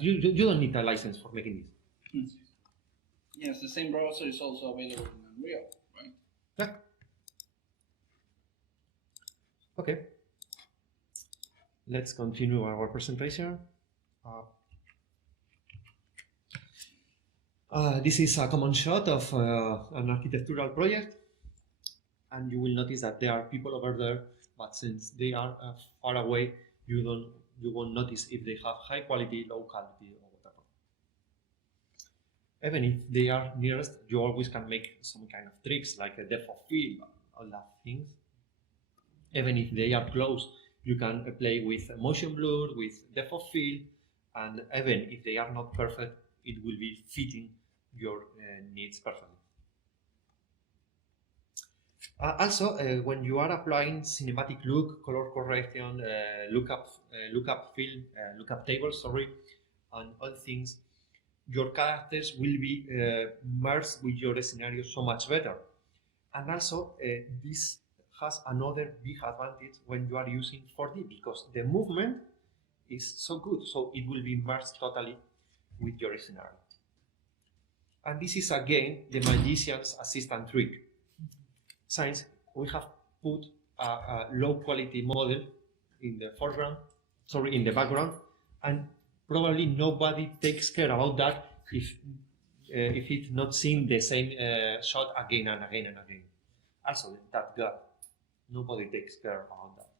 You don't need a license for making this. Yes, the same browser is also available in Unreal, right? Yeah. Okay. Let's continue our presentation. This is a common shot of an architectural project, and you will notice that there are people over there, but since they are far away, you won't notice if they have high quality, low quality, or whatever. Even if they are nearest, you always can make some kind of tricks like a depth of field, all that things. Even if they are close, you can play with motion blur, with depth of field, and even if they are not perfect, it will be fitting your needs perfectly. Also, when you are applying cinematic look, color correction, lookup tables, and all things, your characters will be merged with your scenario so much better. And also, this has another big advantage when you are using 4D, because the movement is so good, so it will be merged totally with your scenario. And this is again the magician's assistant trick. Since we have put a low quality model in the in the background, and probably nobody takes care about that if it's not seen the same shot again and again and again. Also, that gap, nobody takes care about that.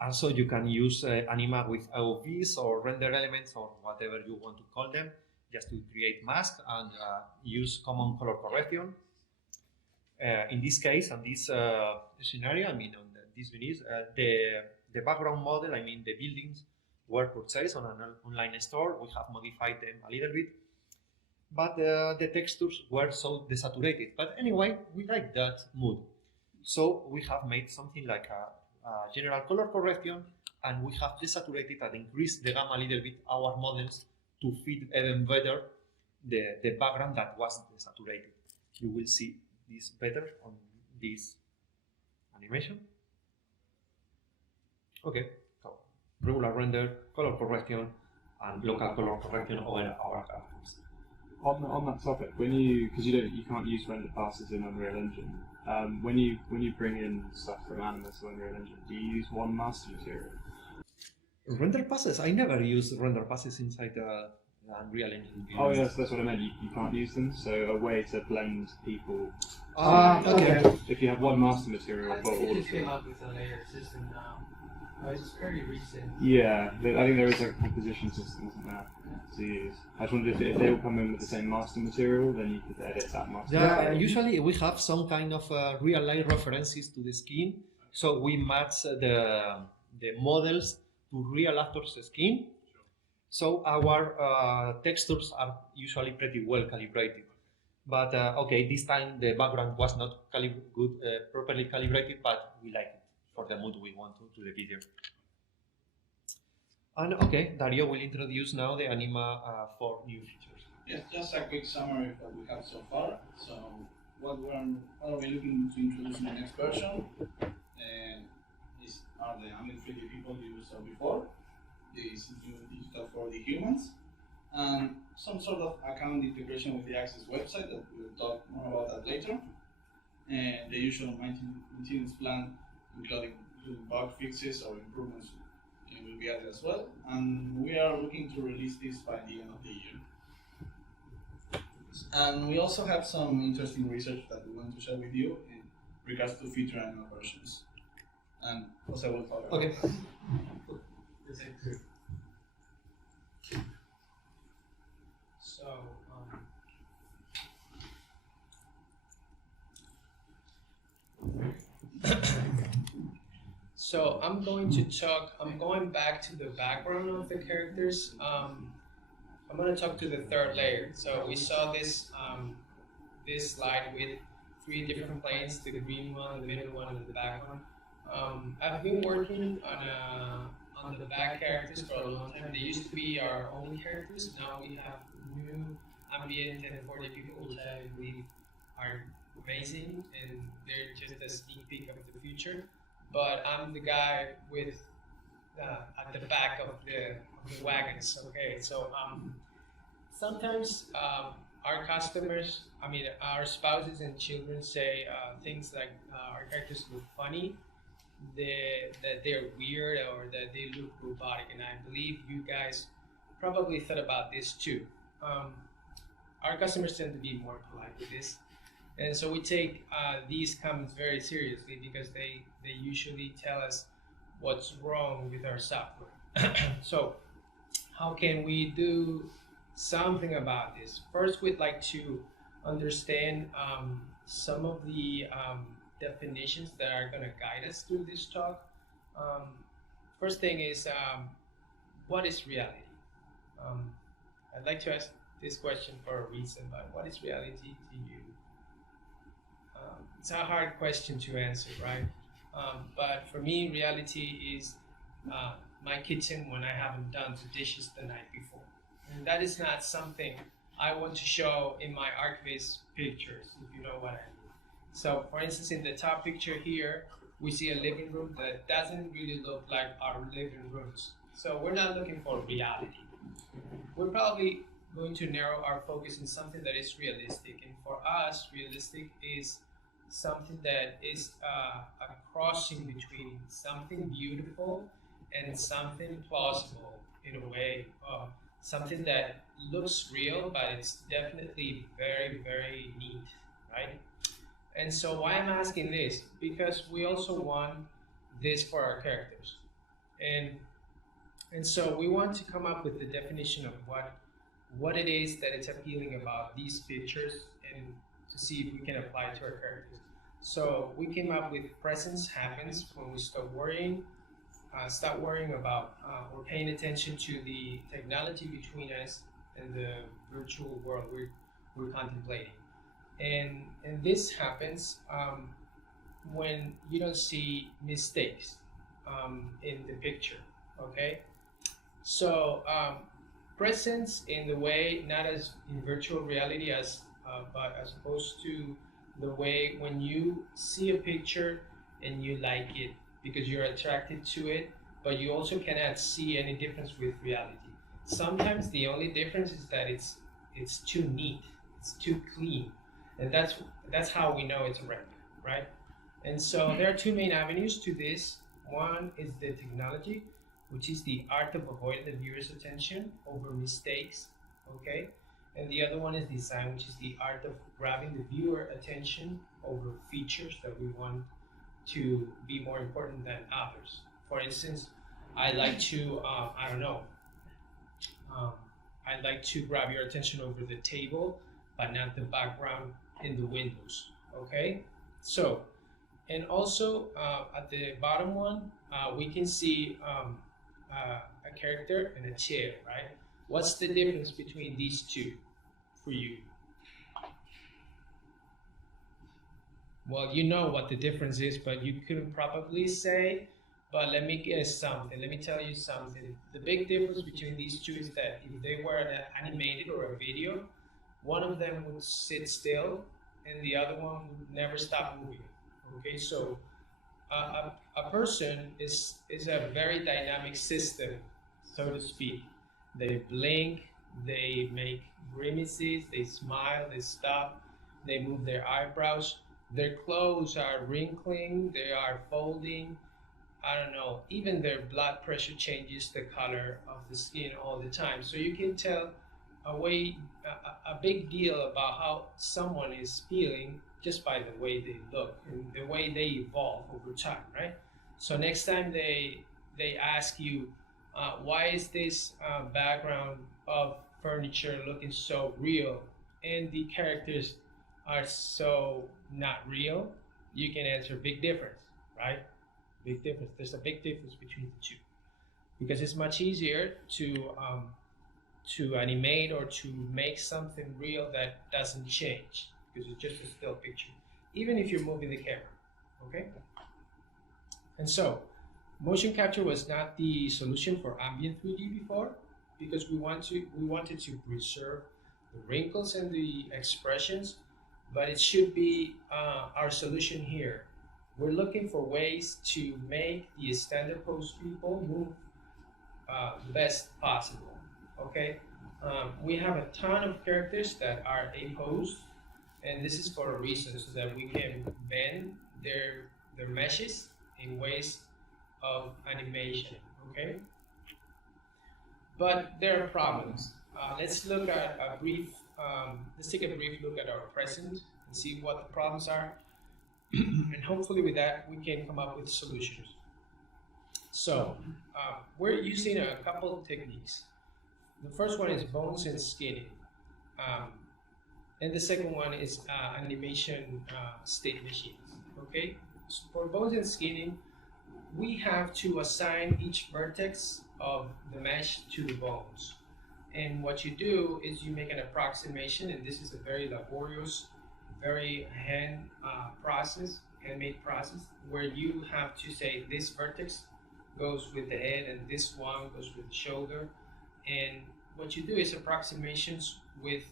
Also, you can use anima with AOVs or render elements or whatever you want to call them, just to create masks and use common color correction. In this case, on this scenario, I mean, on this VENICE, the background model, I mean, the buildings were purchased on an online store. We have modified them a little bit, but the textures were so desaturated. But anyway, we like that mood. So we have made something like a general color correction, and we have desaturated and increased the gamma a little bit our models to fit even better the background that was desaturated. You will see this better on this animation. Okay, so regular render, color correction, and local color correction over our characters. On that topic, because you can't use render passes in Unreal Engine. When you bring in stuff from Anima to Unreal Engine, do you use one master material? Render passes? I never use render passes inside the Unreal Engine. Oh yes, that's what I meant. You can't use them. So a way to blend people. Okay. If you have one master material, I think they just came up with a layered system now. It's very recent. Yeah, I think there is a composition system, isn't there, to use. I just wondered if they all come in with the same master material, then you could edit that master material. Usually we have some kind of real-life references to the skin, so we match the models to real actors' skin. So our textures are usually pretty well calibrated. But okay, this time the background was not properly calibrated, but we like it for the mood we want to the video. And okay, Dario will introduce now the anima for new features. Yes, just a quick summary of what we have so far. So, what are we looking to introduce in the next version? Are the Ambient 3D people you saw before? This new digital 4D humans, and some sort of account integration with the AXYZ website that we'll talk more about that later. And the usual maintenance plan, including bug fixes or improvements, will be added as well. And we are looking to release this by the end of the year. And we also have some interesting research that we want to share with you in regards to future anima versions. And Jose will talk about it. So, so I'm going back to the background of the characters. I'm going to talk to the third layer. So we saw this slide with 3 different planes, the green one, the middle one, and the back one. I've been working on on the back characters for a long time. They used to be our only characters. Now we have new Ambient and 4D people, which I believe are amazing, and they're just a sneak peek of the future. But I'm the guy with at the back of the wagons. Okay, so sometimes our customers, I mean our spouses and children say things like our characters look funny, that they're weird, or that they look robotic, and I believe you guys probably thought about this too. Our customers tend to be more polite with this, and so we take these comments very seriously because they usually tell us what's wrong with our software. So how can we do something about this? First, we'd like to understand some of the definitions that are going to guide us through this talk. First thing is, what is reality? I'd like to ask this question for a reason, but what is reality to you? It's a hard question to answer, right? But for me, reality is my kitchen when I haven't done the dishes the night before. And that is not something I want to show in my AXYZ pictures, if you know what I mean. So for instance, in the top picture here, we see a living room that doesn't really look like our living rooms. So we're not looking for reality. We're probably going to narrow our focus in something that is realistic. And for us, realistic is something that is a crossing between something beautiful and something plausible in a way. Something that looks real, but it's definitely very, very neat, right? And so why I'm asking this? Because we also want this for our characters. And so we want to come up with the definition of what it is that it's appealing about these pictures, and to see if we can apply it to our characters. So we came up with presence happens when we stop worrying about or paying attention to the technology between us and the virtual world we're contemplating. And this happens when you don't see mistakes in the picture, okay? So presence in the way, not as in virtual reality but as opposed to the way when you see a picture and you like it because you're attracted to it, but you also cannot see any difference with reality. Sometimes the only difference is that it's too neat, it's too clean, and that's how we know it's a render, right? And so there are two main avenues to this. One is the technology, which is the art of avoiding the viewer's attention over mistakes, okay? And the other one is design, which is the art of grabbing the viewer attention over features that we want to be more important than others. For instance, I like to, I'd like to grab your attention over the table, but not the background in the windows, okay? So, and also at the bottom one, we can see a character and a chair, right? What's the difference between these two for you? Well, you know what the difference is, but you couldn't probably say, but let me guess something. Let me tell you something. The big difference between these two is that if they were an animated or a video, one of them would sit still and the other one would never stop moving. Okay, so a person is a very dynamic system, so to speak. They blink, they make grimaces, they smile, they stop, they move their eyebrows. Their clothes are wrinkling, they are folding. I don't know, even their blood pressure changes the color of the skin all the time. So you can tell a big deal about how someone is feeling just by the way they look and the way they evolve over time, right? So next time they ask you, why is this background of furniture looking so real and the characters are so not real, you can answer big difference, right? Big difference. There's a big difference between the two because it's much easier to animate or to make something real that doesn't change because it's just a still picture, even if you're moving the camera, okay? And so motion capture was not the solution for ambient 3D before, because we wanted to preserve the wrinkles and the expressions, but it should be our solution here. We're looking for ways to make the standard pose people move the best possible. Okay, we have a ton of characters that are A-posed, and this is for a reason, so that we can bend their meshes in ways of animation. Okay, but there are problems. Let's look at a brief. Let's take a brief look at our present and see what the problems are, and hopefully with that we can come up with solutions. So we're using a couple of techniques. The first one is bones and skinning, and the second one is animation state machines. Okay, so for bones and skinning, we have to assign each vertex of the mesh to the bones. And what you do is you make an approximation, and this is a very laborious, very handmade process, where you have to say this vertex goes with the head and this one goes with the shoulder. And what you do is approximations with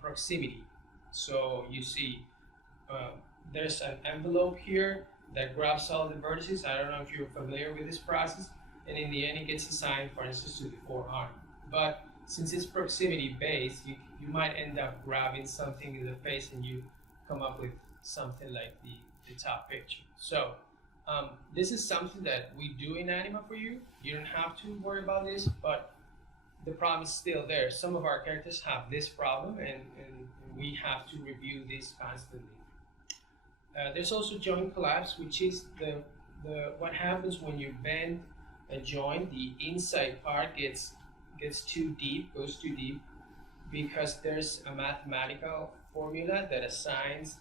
proximity. So you see there's an envelope here that grabs all the vertices. I don't know if you're familiar with this process, and in the end it gets assigned, for instance, to the forearm. But since it's proximity based, you might end up grabbing something in the face and you come up with something like the top picture. So this is something that we do in Anima for you. You don't have to worry about this, but the problem is still there. Some of our characters have this problem, and we have to review this constantly. There's also joint collapse, which is what happens when you bend a joint. The inside part gets too deep, goes too deep, because there's a mathematical formula that assigns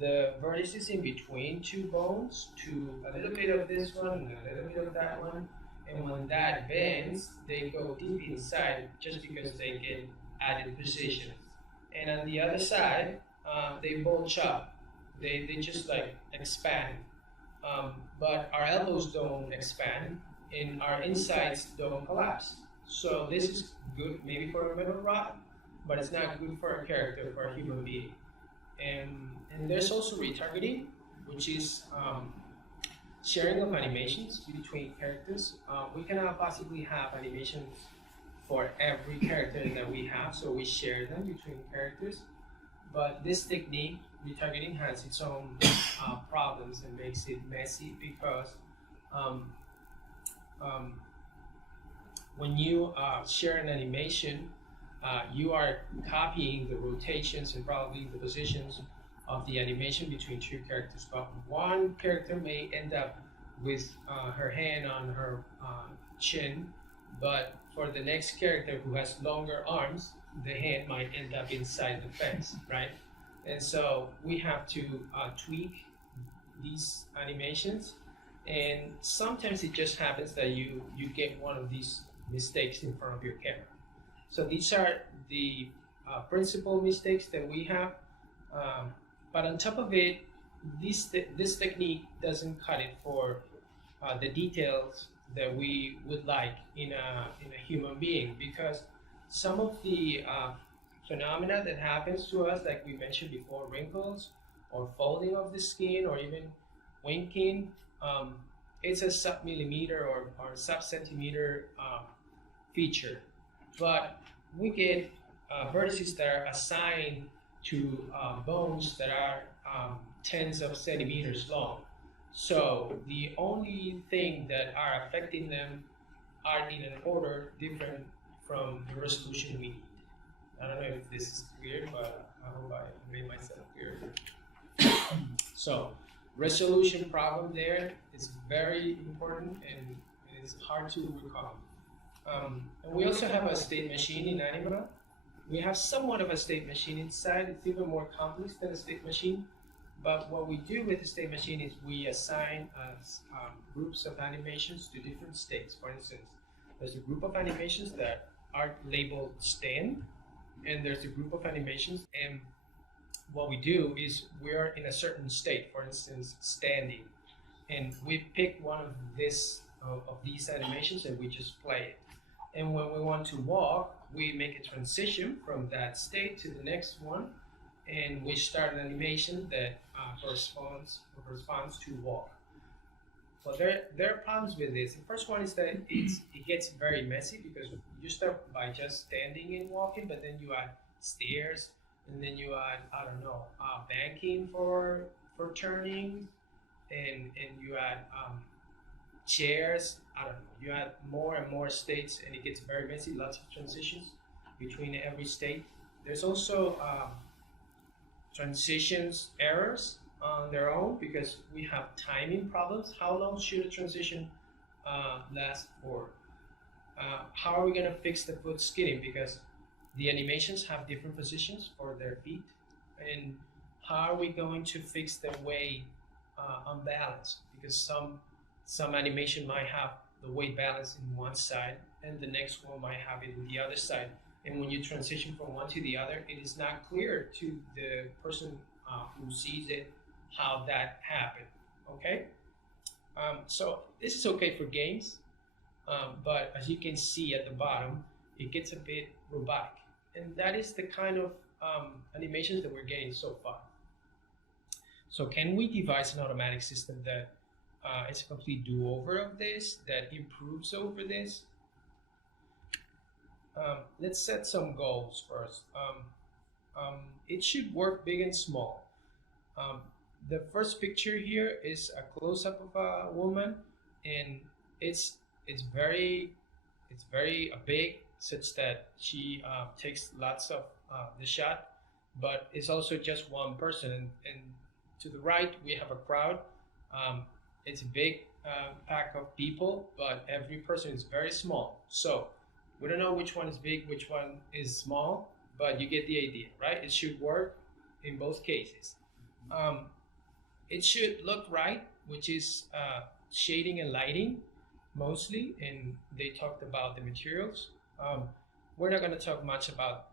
the vertices in between two bones to a little bit of this one and a little bit of that one. And when that bends, they go deep inside just because they get added positions. And on the other side, they bulge up. They just like expand. But our elbows don't expand, and our insides don't collapse. So this is good maybe for a metal rod, but it's not good for a character, for a human being. And there's also retargeting, which is sharing of animations between characters. We cannot possibly have animations for every character that we have, so we share them between characters. But this technique, retargeting, has its own problems and makes it messy, because when you share an animation, you are copying the rotations and probably the positions of the animation between two characters. But one character may end up with her hand on her chin, but for the next character who has longer arms, the hand might end up inside the fence, right? And so we have to tweak these animations, and sometimes it just happens that you get one of these mistakes in front of your camera. So these are the principal mistakes that we have, but on top of it, this technique doesn't cut it for the details that we would like in a human being, because some of the phenomena that happens to us, like we mentioned before, wrinkles or folding of the skin or even winking, it's a sub-millimeter or sub-centimeter feature. But we get vertices that are assigned to bones that are tens of centimeters long. So the only thing that are affecting them are in an order different from the resolution we need. I don't know if this is clear, but I hope I made myself clear. So resolution problem there is very important, and it's hard to recover. And we also have a state machine in Anima. We have somewhat of a state machine inside. It's even more complex than a state machine. But what we do with the state machine is we assign groups of animations to different states. For instance, there's a group of animations that are labeled stand, and there's a group of animations, and what we do is we are in a certain state, for instance, standing, and we pick one of these of these animations, and we just play it. And when we want to walk, we make a transition from that state to the next one, and we start an animation that corresponds to walk. Well, there are problems with this. The first one is that it gets very messy because you start by just standing and walking, but then you add stairs, and then you add, I don't know, banking for turning, and you add chairs. I don't know. You add more and more states, and it gets very messy. Lots of transitions between every state. There's also transitions errors on their own because we have timing problems. How long should a transition last for? How are we going to fix the foot skidding? Because the animations have different positions for their feet. And how are we going to fix the weight unbalance? Because some animation might have the weight balance in one side and the next one might have it in the other side. And when you transition from one to the other, it is not clear to the person who sees it how that happened, okay? So this is okay for games, but as you can see at the bottom, it gets a bit robotic. And that is the kind of animations that we're getting so far. So can we devise an automatic system that is a complete do-over of this, that improves over this? Let's set some goals first. It should work big and small. The first picture here is a close-up of a woman, and it's very big, such that she takes lots of the shot, but it's also just one person. And to the right we have a crowd. It's a big pack of people, but every person is very small. So we don't know which one is big, which one is small, but you get the idea, right? It should work in both cases. It should look right, which is shading and lighting mostly, and they talked about the materials. We're not going to talk much about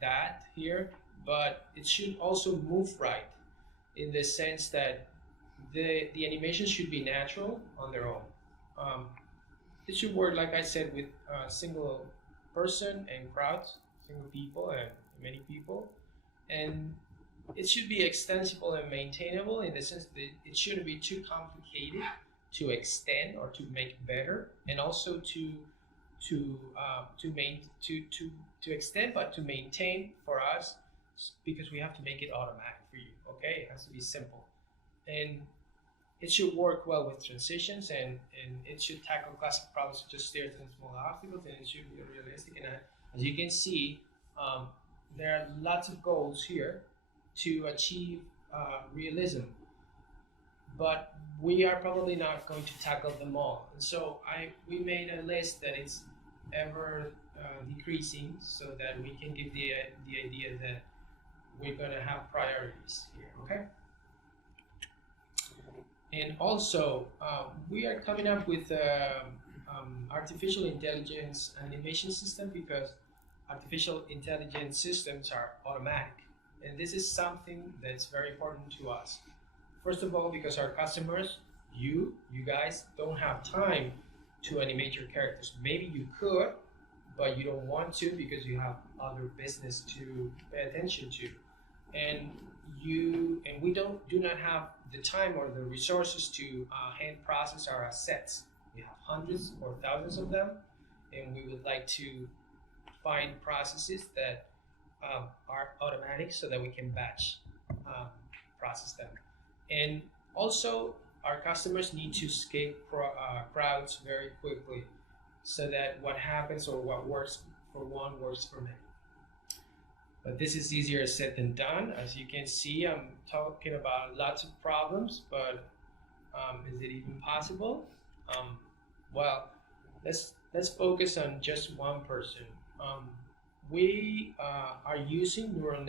that here, but it should also move right in the sense that the animation should be natural on their own. It should work, like I said, with single person and crowds, single people and many people, and it should be extensible and maintainable in the sense that it shouldn't be too complicated to extend or to make better, and also to extend, but to maintain for us, because we have to make it automatic for you. Okay, it has to be simple, and it should work well with transitions, and it should tackle classic problems such as stairs and small obstacles, and it should be realistic. And as you can see, there are lots of goals here to achieve realism, but we are probably not going to tackle them all. And so we made a list that is ever decreasing, so that we can give the idea that we're going to have priorities here, okay? And also, we are coming up with artificial intelligence animation system, because artificial intelligence systems are automatic. And this is something that's very important to us. First of all, because our customers, you guys, don't have time to animate your characters. Maybe you could, but you don't want to because you have other business to pay attention to. And we do not have the time or the resources to hand process our assets. We have hundreds or thousands of them, and we would like to find processes that are automatic so that we can batch process them. And also, our customers need to escape crowds very quickly, so that what happens or what works for one works for many. But this is easier said than done. As you can see, I'm talking about lots of problems, but is it even possible? Well, let's focus on just one person. We are using neural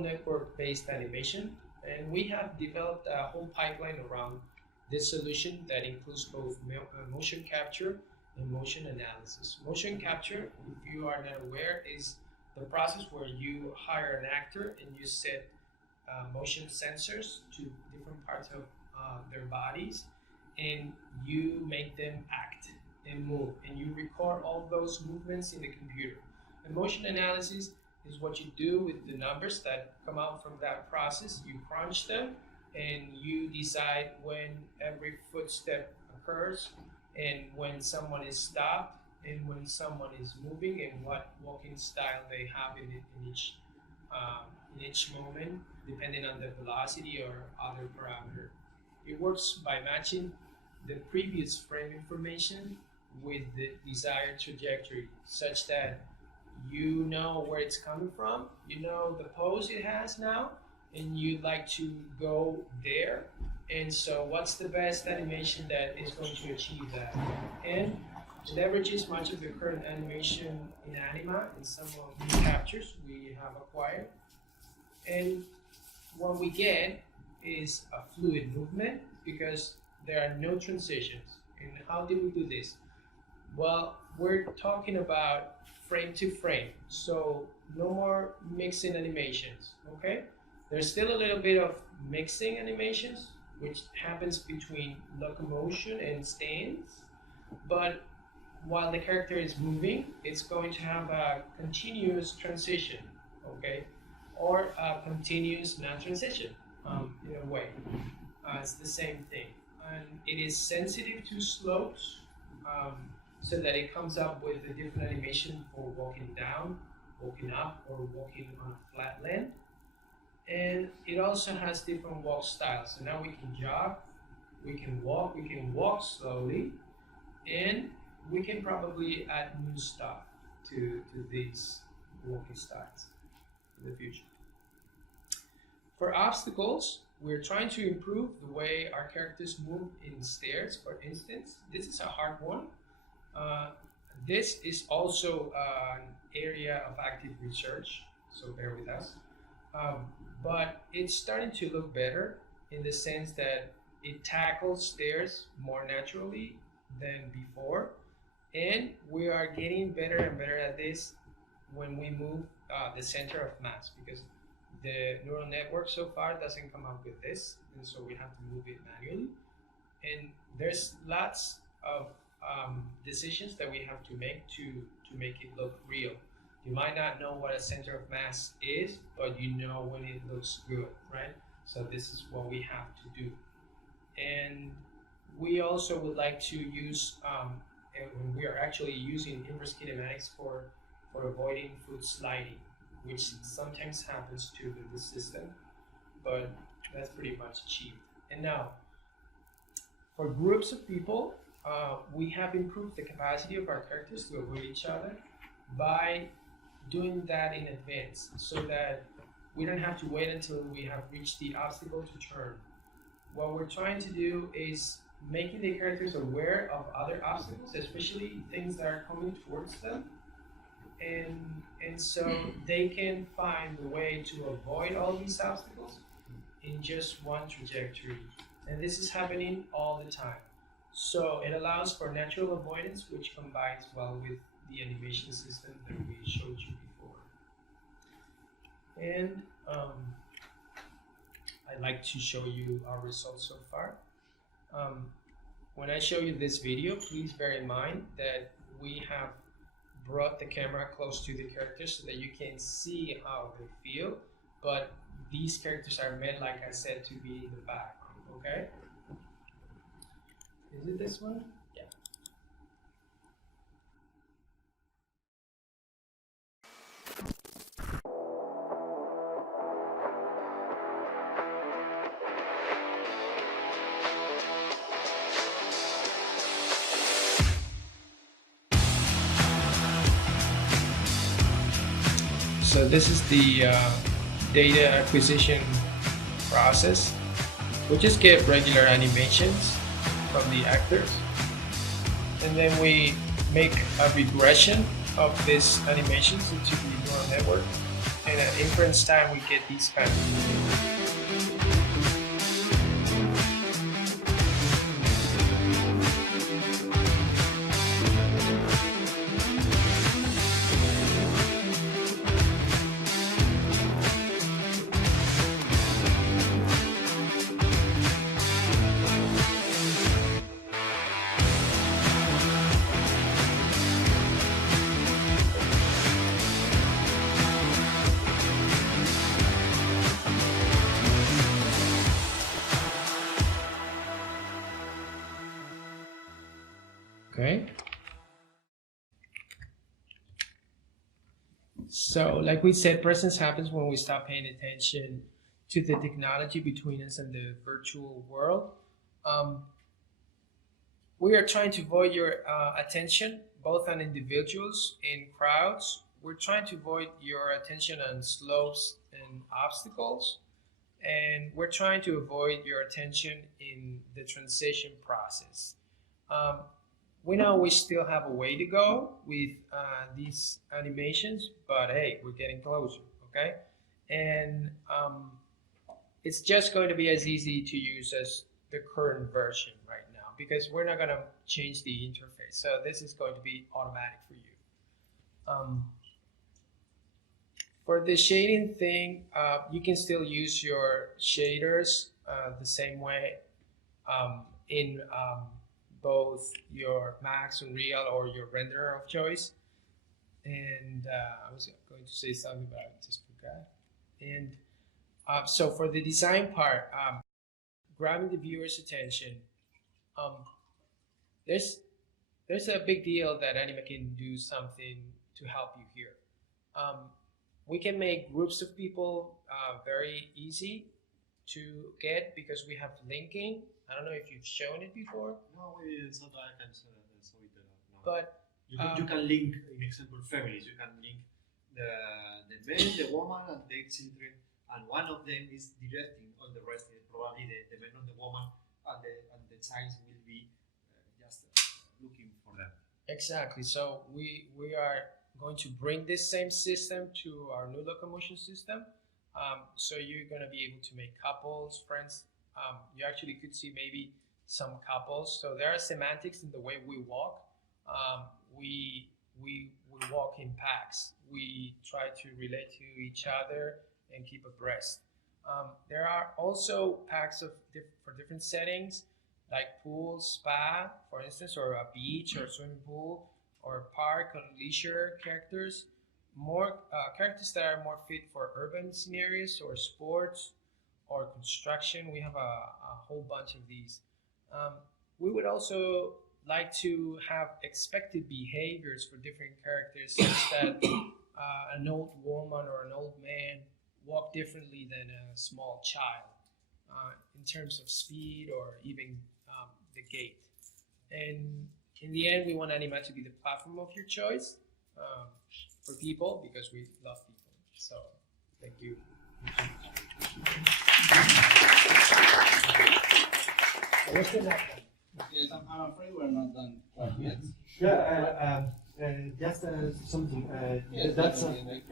network-based animation, and we have developed a whole pipeline around this solution that includes both motion capture and motion analysis. Motion capture, if you are not aware, is the process where you hire an actor and you set motion sensors to different parts of their bodies, and you make them act and move, and you record all those movements in the computer. Emotion analysis is what you do with the numbers that come out from that process. You crunch them and you decide when every footstep occurs and when someone is stopped and when someone is moving and what walking style they have in each moment, depending on the velocity or other parameter. It works by matching the previous frame information with the desired trajectory, such that you know where it's coming from, you know the pose it has now, and you'd like to go there. And so what's the best animation that is going to achieve that? And it leverages much of the current animation in anima and some of the captures we have acquired. And what we get is a fluid movement because there are no transitions. And how did we do this? Well, we're talking about frame to frame, so no more mixing animations, okay? There's still a little bit of mixing animations, which happens between locomotion and stands, but while the character is moving, it's going to have a continuous transition, okay? Or a continuous non-transition, in a way. It's the same thing. And it is sensitive to slopes, so that it comes up with a different animation for walking down, walking up, or walking on a flat land. And it also has different walk styles. So now we can jog, we can walk slowly, and we can probably add new stuff to these walking styles in the future. For obstacles, we're trying to improve the way our characters move in stairs, for instance. This is a hard one. This is also an area of active research, so bear with us. But it's starting to look better in the sense that it tackles stairs more naturally than before. And we are getting better and better at this when we move the center of mass, because the neural network so far doesn't come up with this, and so we have to move it manually. And there's lots of decisions that we have to make to make it look real. You might not know what a center of mass is, but you know when it looks good, right? So this is what we have to do. And we also would like to use, and we are actually using inverse kinematics for avoiding foot sliding, which sometimes happens too in the system, but that's pretty much achieved. And now, for groups of people, we have improved the capacity of our characters to avoid each other by doing that in advance, so that we don't have to wait until we have reached the obstacle to turn. What we're trying to do is making the characters aware of other obstacles, especially things that are coming towards them, and so they can find the way to avoid all these obstacles in just one trajectory. And this is happening all the time. So it allows for natural avoidance, which combines well with the animation system that we showed you before. And I'd like to show you our results so far. When I show you this video, please bear in mind that we have brought the camera close to the characters so that you can see how they feel, but these characters are meant, like I said, to be in the background, okay? Is it this one? Yeah. So this is the data acquisition process. We just get regular animations from the actors, and then we make a regression of these animations into the neural network, and at inference time we get these kind of things. So, like we said, presence happens when we stop paying attention to the technology between us and the virtual world. Um, we are trying to avoid your attention, both on individuals and crowds. We're trying to avoid your attention on slopes and obstacles. And we're trying to avoid your attention in the transition process. Um, we know we still have a way to go with these animations, but hey, we're getting closer, okay? And it's just going to be as easy to use as the current version right now because we're not going to change the interface. So this is going to be automatic for you. For the shading thing, you can still use your shaders the same way in both your Max, Unreal, or your renderer of choice. And I was going to say something about it, just forgot. And so for the design part, grabbing the viewer's attention, there's a big deal that anima can do something to help you here. We can make groups of people very easy to get because we have linking. I don't know if you've shown it before. No, it's not like I'm sorry, no. But you can link, in example, families. You can link the man, the woman, and the children, and one of them is directing on the rest. Probably the man or the woman, and the child will be just looking for them. Exactly. So we are going to bring this same system to our new locomotion system. So you're going to be able to make couples, friends. You actually could see maybe some couples. So there are semantics in the way we walk. We walk in packs. We try to relate to each other and keep abreast. There are also packs for different settings, like pool, spa, for instance, or a beach or swimming pool, or park or leisure characters. More characters that are more fit for urban scenarios or sports or construction. We have a whole bunch of these. We would also like to have expected behaviors for different characters, such that an old woman or an old man walk differently than a small child in terms of speed or even the gait. And in the end, we want anima to be the platform of your choice for people because we love people. So, thank you. What's the next one? Yes, I'm afraid we're not done quite yet. Yeah, just something. Yes, That's definitely.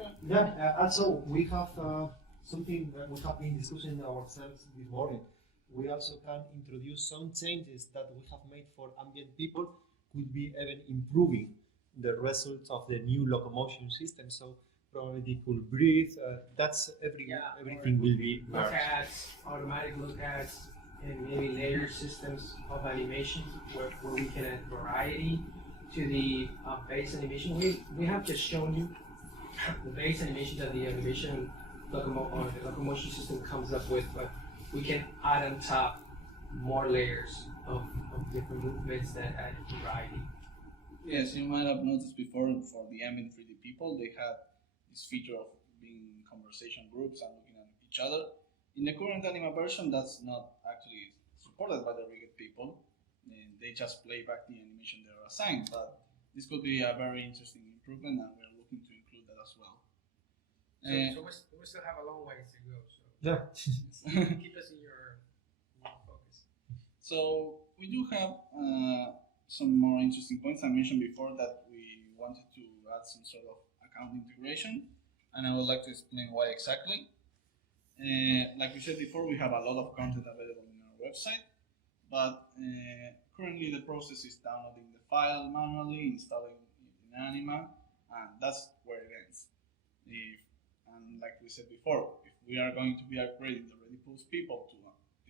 also we have something that we have been discussing ourselves this morning. We also can introduce some changes that we have made for ambient people, could be even improving the results of the new locomotion system. So probably they could breathe. That's everything will be merged. Look-ats, automatic look-ats, and maybe layer systems of animation where we can add variety to the base animation. We have just shown you the base animation that the animation the locomotion system comes up with, but we can add on top more layers of different movements that add variety. Yes, you might have noticed before for the Ambient 3D people, they had this feature of being in conversation groups and looking at each other. In the current anima version, that's not actually supported by the Rigged people. And they just play back the animation they are assigned. But this could be a very interesting improvement, and we're looking to include that as well. So we still have a long ways to go. So Yeah. keep us in your focus. So we do have some more interesting points. I mentioned before that we wanted to add some sort of account integration, and I would like to explain why exactly. Like we said before, we have a lot of content available on our website, but currently the process is downloading the file manually, installing it in Anima, and that's where it ends. And like we said before, if we are going to be upgrading the ReadyPulse people to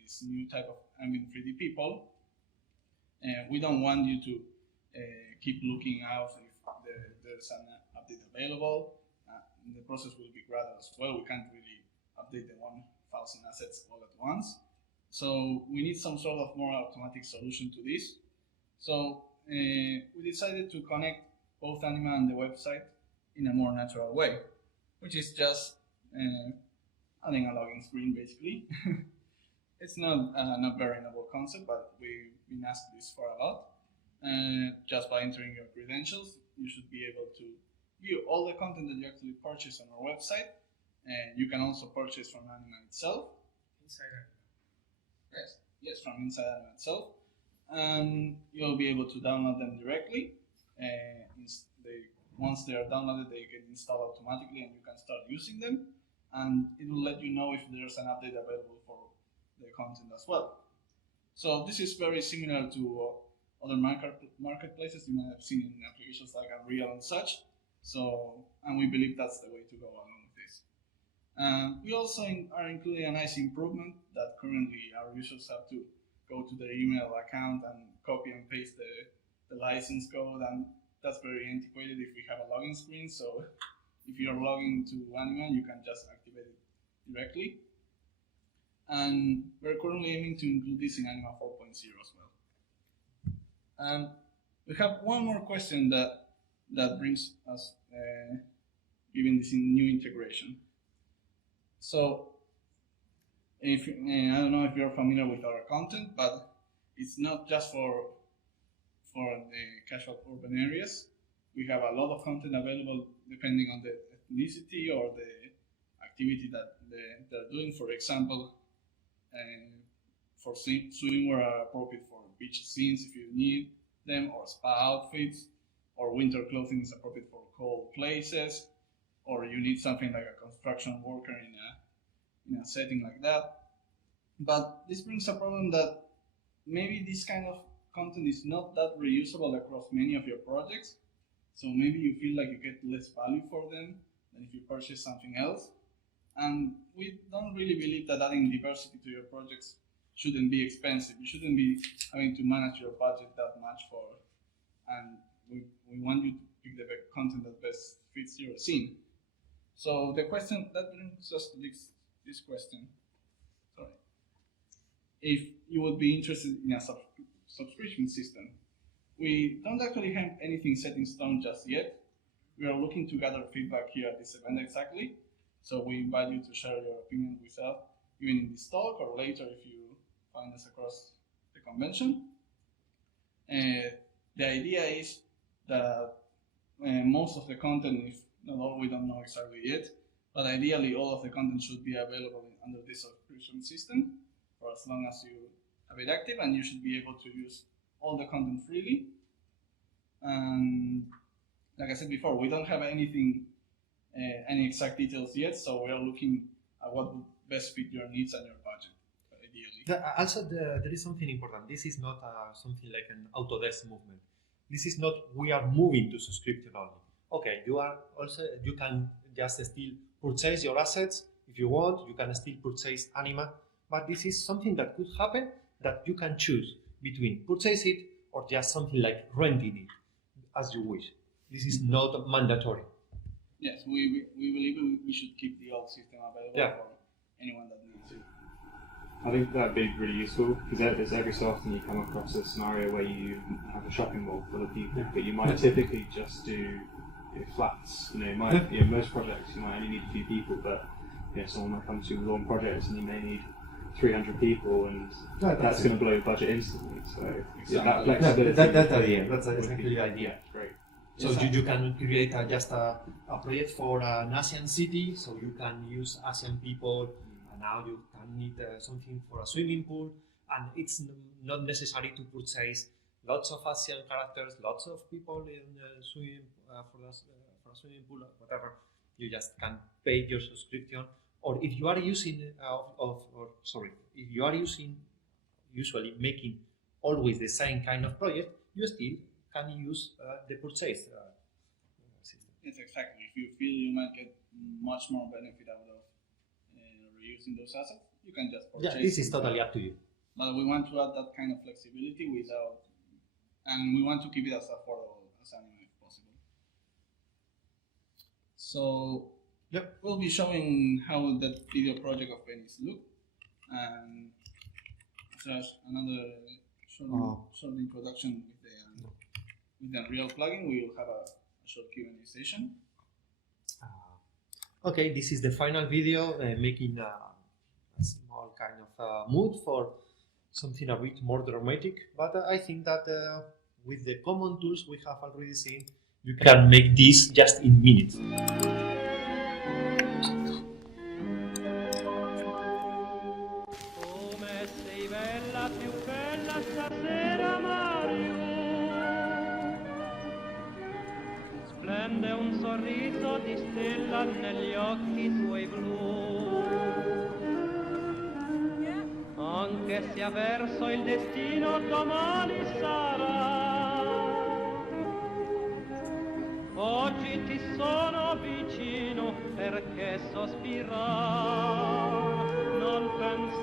this new type of Ambient 3D people, we don't want you to keep looking out if there's an update available. The process will be gradual as well. We can't really update the 1,000 assets all at once. So we need some sort of more automatic solution to this. So we decided to connect both Anima and the website in a more natural way. which is just adding a login screen basically. It's not a very novel concept, but we've been asked this for a lot. Just by entering your credentials, you should be able to view all the content that you actually purchase on our website. And you can also purchase from Anima itself. Inside Yes, from inside Anima itself. And you'll be able to download them directly. Once they are downloaded, they get installed automatically and you can start using them. And it will let you know if there's an update available for the content as well. So this is very similar to other marketplaces you might have seen in applications like Unreal and such. And we believe that's the way to go along with this. We also are including a nice improvement that currently our users have to go to their email account and copy and paste the license code, and that's very antiquated if we have a login screen. So if you're logging to Anima, you can just activate it directly. And we're currently aiming to include this in Anima 4.0 as well. We have one more question that brings us, given this new integration. So, I don't know if you're familiar with our content, but it's not just for the casual urban areas. We have a lot of content available depending on the ethnicity or the activity that they're doing. For example, for swimwear are appropriate for beach scenes if you need them, or spa outfits, or winter clothing is appropriate for cold places, or you need something like a construction worker in a setting like that. But this brings a problem that maybe this kind of content is not that reusable across many of your projects. So maybe you feel like you get less value for them than if you purchase something else. And we don't really believe that adding diversity to your projects shouldn't be expensive. You shouldn't be having to manage your budget that much and we want you to pick the content that best fits your scene. So the question that brings us to this question, sorry, if you would be interested in a subscription system. We don't actually have anything set in stone just yet. We are looking to gather feedback here at this event exactly. So we invite you to share your opinion with us, even in this talk or later if you find us across the convention. The idea is that most of the content, if not all, we don't know exactly yet, but ideally all of the content should be available under this subscription system for as long as you have it active, and you should be able to use all the content freely. And like I said before, we don't have anything, any exact details yet, so we are looking at what would best fit your needs and your budget, ideally. Also, there is something important. This is not something like an Autodesk movement. This is not we are moving to subscription only. Okay, you can just still purchase your assets if you want. You can still purchase Anima, but this is something that could happen that you can choose between purchase it or just something like renting it as you wish. This is not mandatory. Yes, we believe we should keep the old system available for anyone that needs it. I think that'd be really useful because every so often you come across a scenario where you have a shopping mall full of people, but you might typically just do flats. Most projects you might only need a few people, but someone might come to you with one project and you may need 300 people, and that's going to blow your budget instantly. So that flexibility. That's exactly the idea. Great. So you can create just a project for an Asian city, so you can use Asian people, and now you can need something for a swimming pool, and it's not necessary to purchase lots of Asian characters, lots of people in swimming for a swimming pool, whatever. You just can pay your subscription, or if you are using if you are using usually making always the same kind of project, you still can use the purchase system. Yes, exactly. If you feel you might get much more benefit out of reusing those assets, you can just purchase. Yeah, this is totally up to you. But we want to add that kind of flexibility and we want to keep it as affordable as Anima if possible. So we'll be showing how that video project of VENICE look, and there's another short introduction with the Unreal plugin. We will have a short Q&A session. Okay, this is the final video, making a small kind of mood for something a bit more dramatic. But I think that with the common tools we have already seen, you can make this just in minutes. Splende un sorriso di stella negli occhi tuoi blu, anche se avverso il destino domani sarà, oggi ti sono vicino perché sospirar non pensar,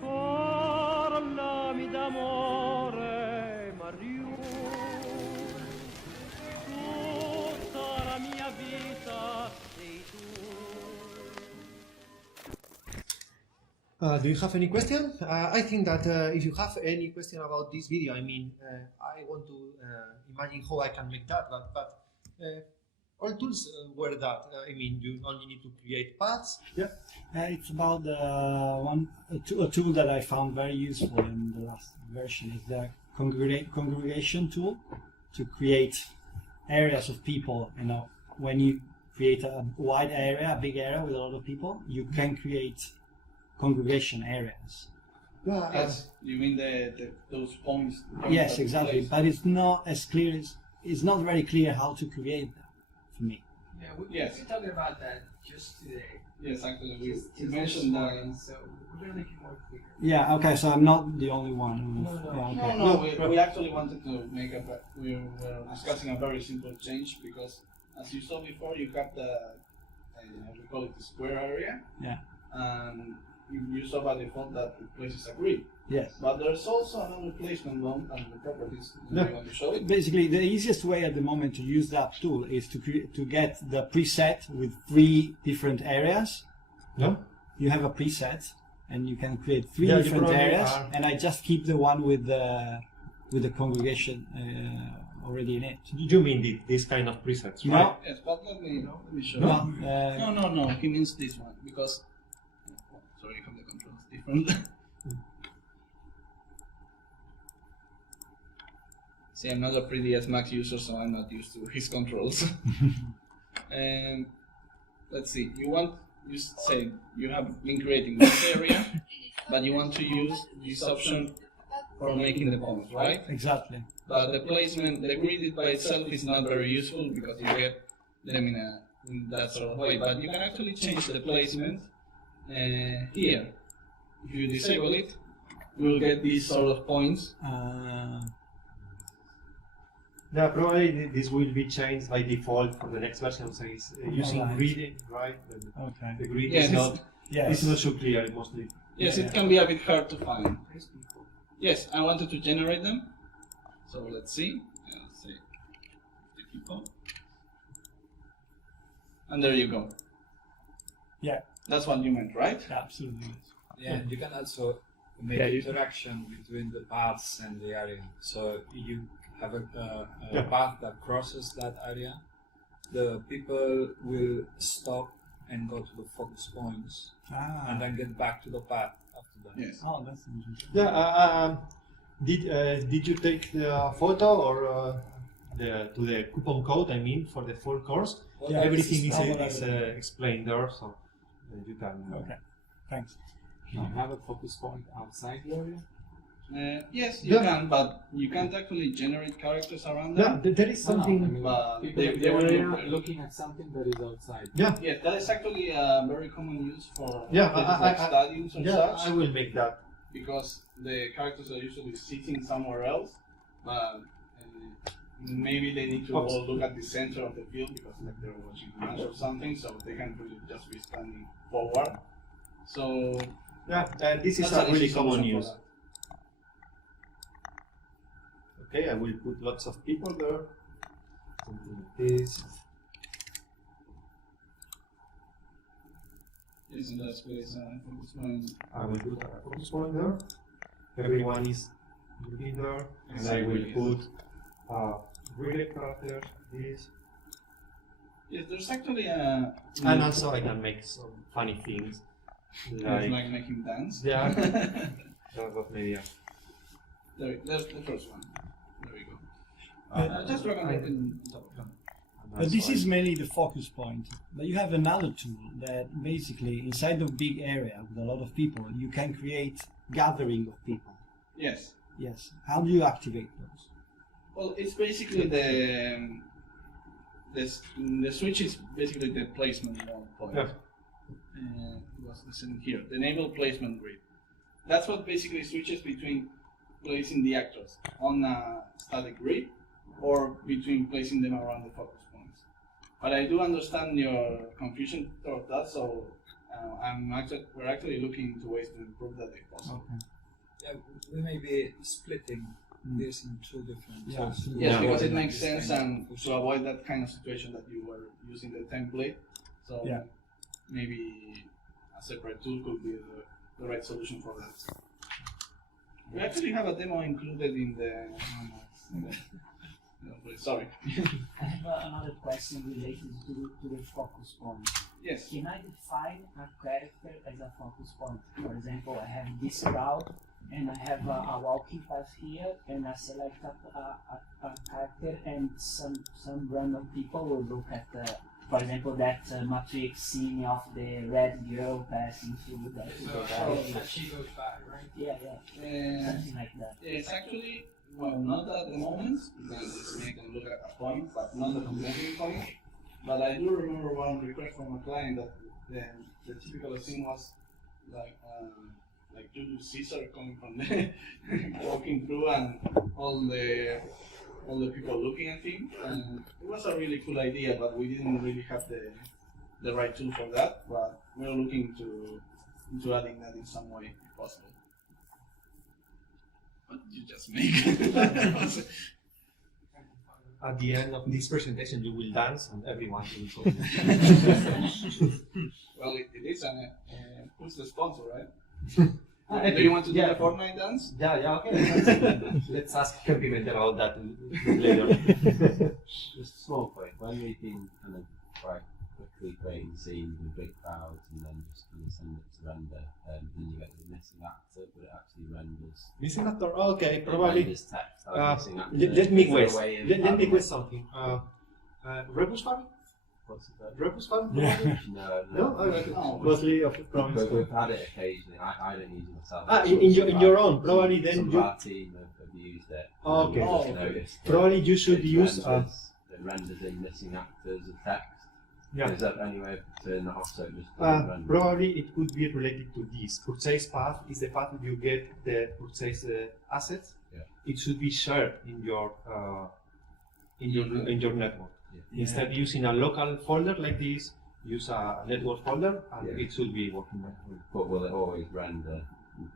parlami d'amore Mario. Do you have any question? I think that if you have any question about this video, I mean, I want to imagine how I can make that, but all tools were that. I mean, you only need to create paths. Yeah, it's about a tool that I found very useful in the last version is the congregation tool to create areas of people. You know, when you create a wide area, a big area with a lot of people, you can create congregation areas. Yes, you mean those points? Yes, exactly. But it's not as clear. It's not very clear how to create that for me. Yeah, we're talking about that just today. Yes, actually, we Just mentioned this that. morning, so we're gonna make it more clear. Yeah. Okay. So I'm not the only one. No. Yeah, okay. No, we actually wanted to make we were discussing a very simple change because, as you saw before, you have the we call it the square area. Yeah. And you saw by default that it places a grid. Yes. But there's also another placement one and the properties. Do you want to show it? Basically, the easiest way at the moment to use that tool is to get the preset with 3 different areas. No? You have a preset, and you can create 3 Yeah, you different probably areas. are. And I just keep the one with the congregation already in it. You mean this kind of presets, No. right? Yes, but let me show No. you. No. He means this one because. Sorry, I have the controls different. See, I'm not a 3ds Max user, so I'm not used to his controls. And let's see, you say you have been creating this area, but you want to use this option for making the points, right? Exactly. But the placement, the grid by itself is not very useful because you get them in that sort of way. But you can actually change the placement here. If you disable it, you will get these sort of points. Yeah, probably this will be changed by default for the next version. So it's using Alright. grid, right? Okay. The grid Yes. is not. Yes. It's not so clear mostly. Yes, it can be a bit hard to find. Yes, I wanted to generate them. So let's see. Let's say 50 people. And there you go. Yeah. That's what you meant, right? Absolutely. Yeah, and you can also make interaction between the paths and the area. So you have a path that crosses that area. The people will stop and go to the focus points, and then get back to the path after that. Yes. Oh, that's interesting. Yeah. Did you take the photo or to the coupon code? I mean, for the full course. Yeah, Everything it's is explained there, so you can. Okay. Thanks. Can you have a focus point outside the area? Yes, you can, but you can't actually generate characters around them. Yeah, there is something. People in the area looking at something that is outside. Yeah. Yes, that is actually a very common use for Yeah, places like stadiums and Yeah, such, I will make that. because the characters are usually sitting somewhere else, but maybe they need to all look at the center of the field because like they're watching a match or something, so they can really just be standing forward. So Yeah, and this is that's a an really easy common solution for use. that. Okay, I will put lots of people there. Something like this. Isn't that space focus point? I will put a focus point there. Everyone is looking there, and I will put really character this. Yes, there's actually a. And also I can make some funny things. Like making dance. Yeah. That was maybe. There's the first one. There we go. Just drag and drop in top of them. But this is mainly the focus point. But you have another tool that basically inside of big area with a lot of people, you can create gathering of people. Yes. Yes. How do you activate those? Well, it's basically the switch is basically the placement point. Yeah. What's this in here? The enable placement grid. That's what basically switches between placing the actors on a static grid or between placing them around the focus points. But I do understand your confusion toward that, so we're actually looking into ways to improve that if possible. Okay. Yeah, we may be splitting this in two different tools. Yes, because it makes sense and to avoid that kind of situation that you were using the template. So maybe a separate tool could be the right solution for that. We actually have a demo included in the. Sorry. I have another question related to the focus point. Yes. Can I define a character as a focus point? For example, I have this crowd and I have a walking path here, and I select a character, and some random people will look at for example, that matrix scene of the red girl passing through that. That she goes by, right? Yeah, something like that. It's actually, well, not at the moment, because it's making look at a point, but not a completing point. But I do remember one request from a client that the typical scene was like Julius Caesar coming from there, walking through, and all the people looking at him. And it was a really cool idea, but we didn't really have the right tool for that. But we're looking into adding that in some way, if possible. What did you just make? At the end of this presentation, you will dance and everyone will go. Well, it is who's the sponsor, right? Do you want to do the Fortnite dance? Yeah, okay. Let's ask Pimentel about that later. Just a small point. When we've been kind of quite quickly creating scenes with big crowds and then just kind of send it to render, then you get the missing actor, but it actually renders. Missing actor? Okay, probably. Renders text. Missing actor. Let me guess. Let me guess guess something. Rebus Farm? What's it? Rebus Farm? No. Mostly of promise. We've had it occasionally. I don't use it myself. In your own, probably then some you. of our team have used it. Okay. Probably you should use. It renders in missing actors of text. Yeah. Is that any way to turn that off so it just doesn't render? Probably it could be related to this. Purchase path is the path you get the purchase assets. Yeah. It should be shared in your network. Yeah. Instead of using a local folder like this, use a network folder and it should be working. But will it always render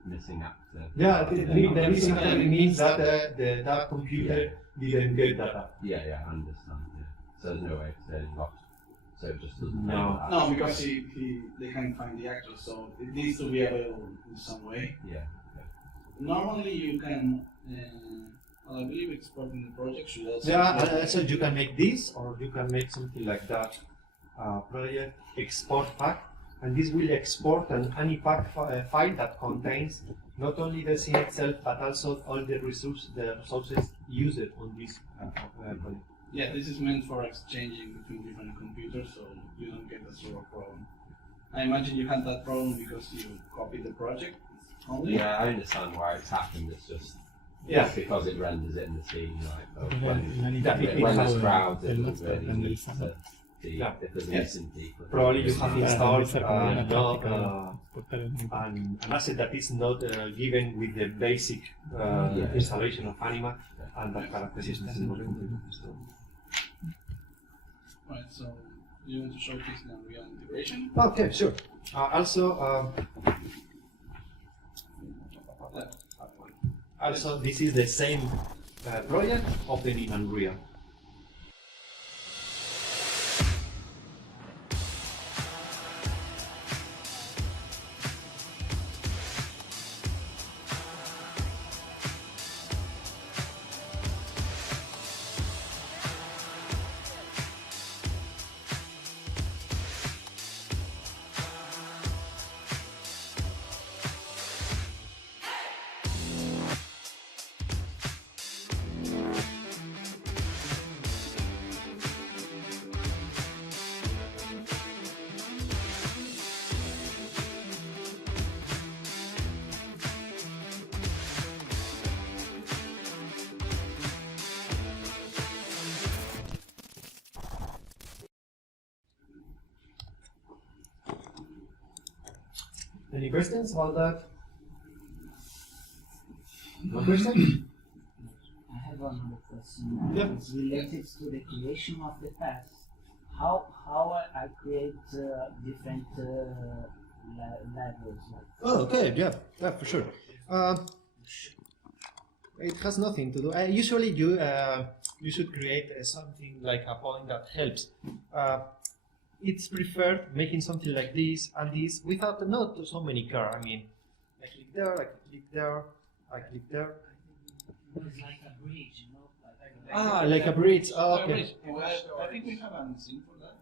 missing actor? Yeah, the missing actor means that that computer didn't get data. Yeah, I understand. Yeah. So there's no way to turn it off. So it just doesn't. No, because they can't find the actor, so it needs to be available in some way. Yeah. Okay. Normally you can. I believe exporting the project should also. Yeah, so you can make this, or you can make something like that. Project export pack, and this will export an ANIPAC file that contains not only the scene itself, but also all the resources used on this project. Yeah, this is meant for exchanging between different computers, so you don't get a server problem. I imagine you had that problem because you copied the project only. Yeah, I understand why it's happened. It's just. Yeah, because it renders it in the scene, right? But when there's crowds, it doesn't really need to see if there's missing people. Probably you have installed an asset that is not given with the basic installation of Anima, and that character is missing. Right, so you want to showcase the Unreal integration? Okay, sure. Also, this is the same project open in Unreal. Any questions about that? No question? I have another question. Yeah. It's related to the creation of the path. How I create different levels? Like Oh, okay, yeah, for sure. It has nothing to do. Usually, you should create something like a point that helps. It's preferred making something like this and this without not so many care. I mean, I click there, I click there, I click there. it's like a bridge, you know? Like a bridge. Oh, okay. I think we have a scene for that.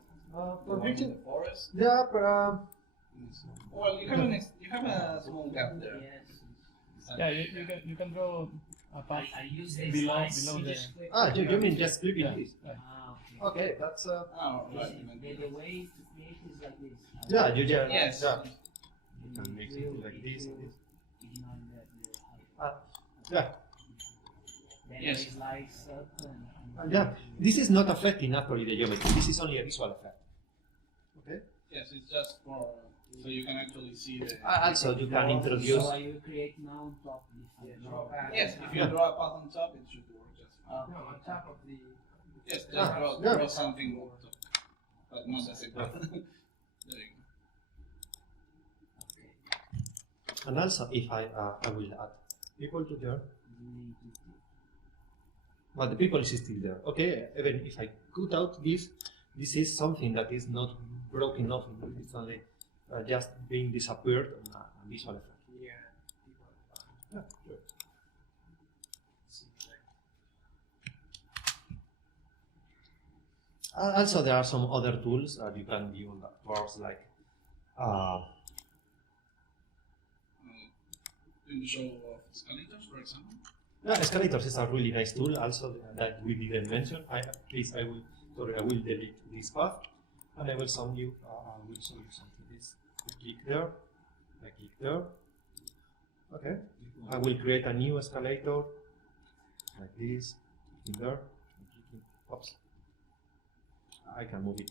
For In bridging? the forest. Yeah, Well, you have a small gap there. Yes. Yeah, you can draw a path I use the below slice. below the. you mean just clicking Yeah, this? right. Okay. Okay, that's Oh, The, right. the way to create is like this. yeah. You just Yes. yeah. You can make something like this and this. Ignore the Yeah. then Yes. it slice up and Yeah. This is not affecting actually the geometry. This is only a visual effect. Okay. Yes, it's just for so you can actually see the. Also, you can introduce. So I will create now on top this. Yes, if you draw a path on top, it should work just fine. No, on top of the. Yes, just Ah, draw, yeah. draw something on top, but not as a path. There you go. And also, if I will add people to there, but the people is still there. Okay, even if I cut out this is something that is not broken off. It's only just being disappeared on a visual effect. Yeah, sure. Also, there are some other tools that you can view on that course, like In the show of escalators, for example. yeah, escalators is a really nice tool. Also, that we didn't mention. I will delete this path, and I will show you. I will show you something. This. I click there. I click there. Okay. I will create a new escalator, like this. In there. Oops. I can move it.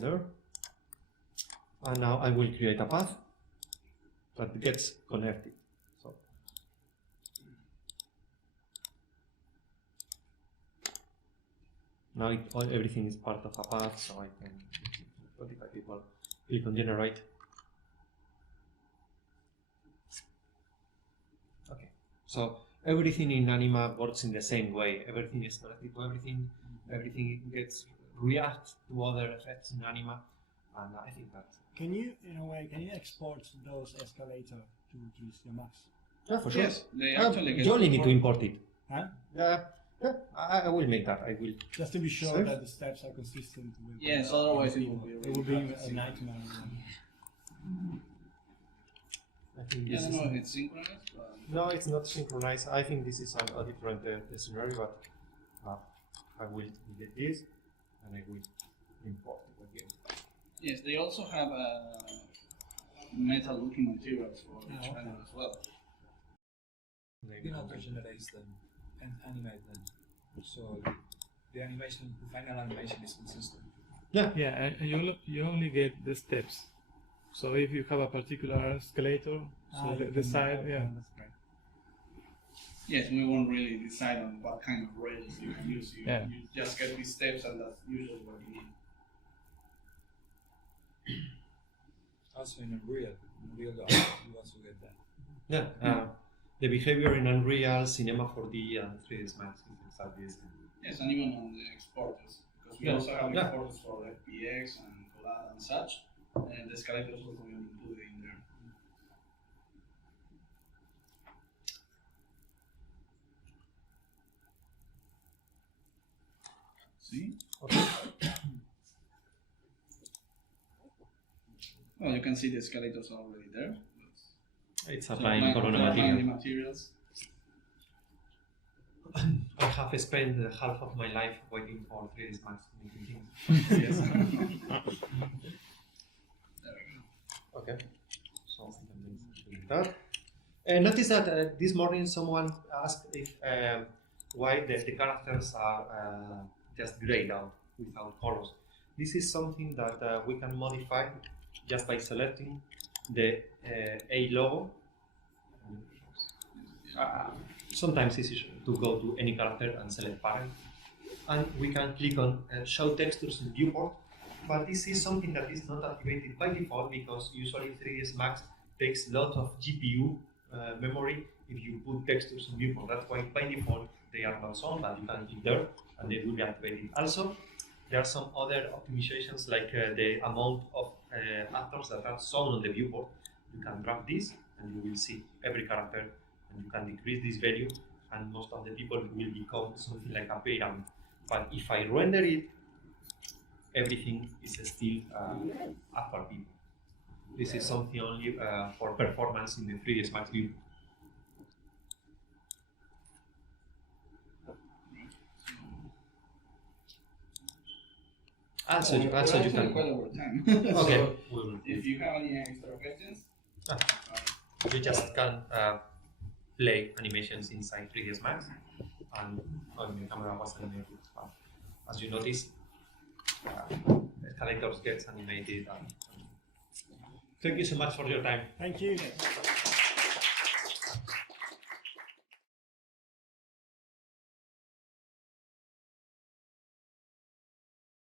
There. And now I will create a path that gets connected. So now everything is part of a path, so I can 25 people click on generate. Okay, so everything in Anima works in the same way. Everything is connected to everything. Everything gets react to other effects in Anima, and I think that. Can you, in a way, export those escalator to your maps? Yeah, for sure. Yes, they actually get. You only need to import it. Huh? Yeah, I will make that. I will. Just to be sure Save? that the steps are consistent with. Yes, otherwise it will be. It will be a nightmare. I think I this don't is. know if it's synchronized, but No, it's not synchronized. I think this is a different scenario, but I will delete this and I will import it again. yes, they also have metal-looking materials for each okay. panel as well. You know, to generate them and animate them. So the animation, the final animation is consistent. Yeah. Yeah, and you only get the steps. So if you have a particular escalator, so the side, yeah. That's great. Yes, we won't really decide on what kind of rails you can use. You just get these steps, and that's usually what you need. Also in Unreal you also get that. Yeah. The behavior in Unreal, Cinema 4D, and 3ds Max is exactly the same. Yes, and even on the exporters, because we Yeah. also have Yeah. exporters for FBX and Collab and such, and the escalators also will be included in there. See? Okay. Well, you can see the escalators are already there. It's applying Corona applying the material. materials. I have spent half of my life waiting for 3ds Max to make things. Yes. There we go. Okay. So I can do that. Notice that this morning someone asked if why the characters are just grayed out without colors. This is something that we can modify just by selecting the A logo. Sometimes it's easy to go to any character and select parent. And we can click on show textures in viewport. But this is something that is not activated by default because usually 3ds Max takes a lot of GPU memory if you put textures in viewport. That's why by default they are not shown, but you can click there and they will be activated. Also, there are some other optimizations like the amount of actors that are shown on the viewport. You can drag this and you will see every character, and you can decrease this value, and most of the people will become something like a pyramid. But if I render it, everything is still actor people. This is something only for performance in the 3ds Max view. Also, you can. Quite over time. Okay. So if you have any extra questions, you just can play animations inside 3ds Max, and the camera was animated. As you notice, escalators gets animated. Thank you so much for your time. Thank you.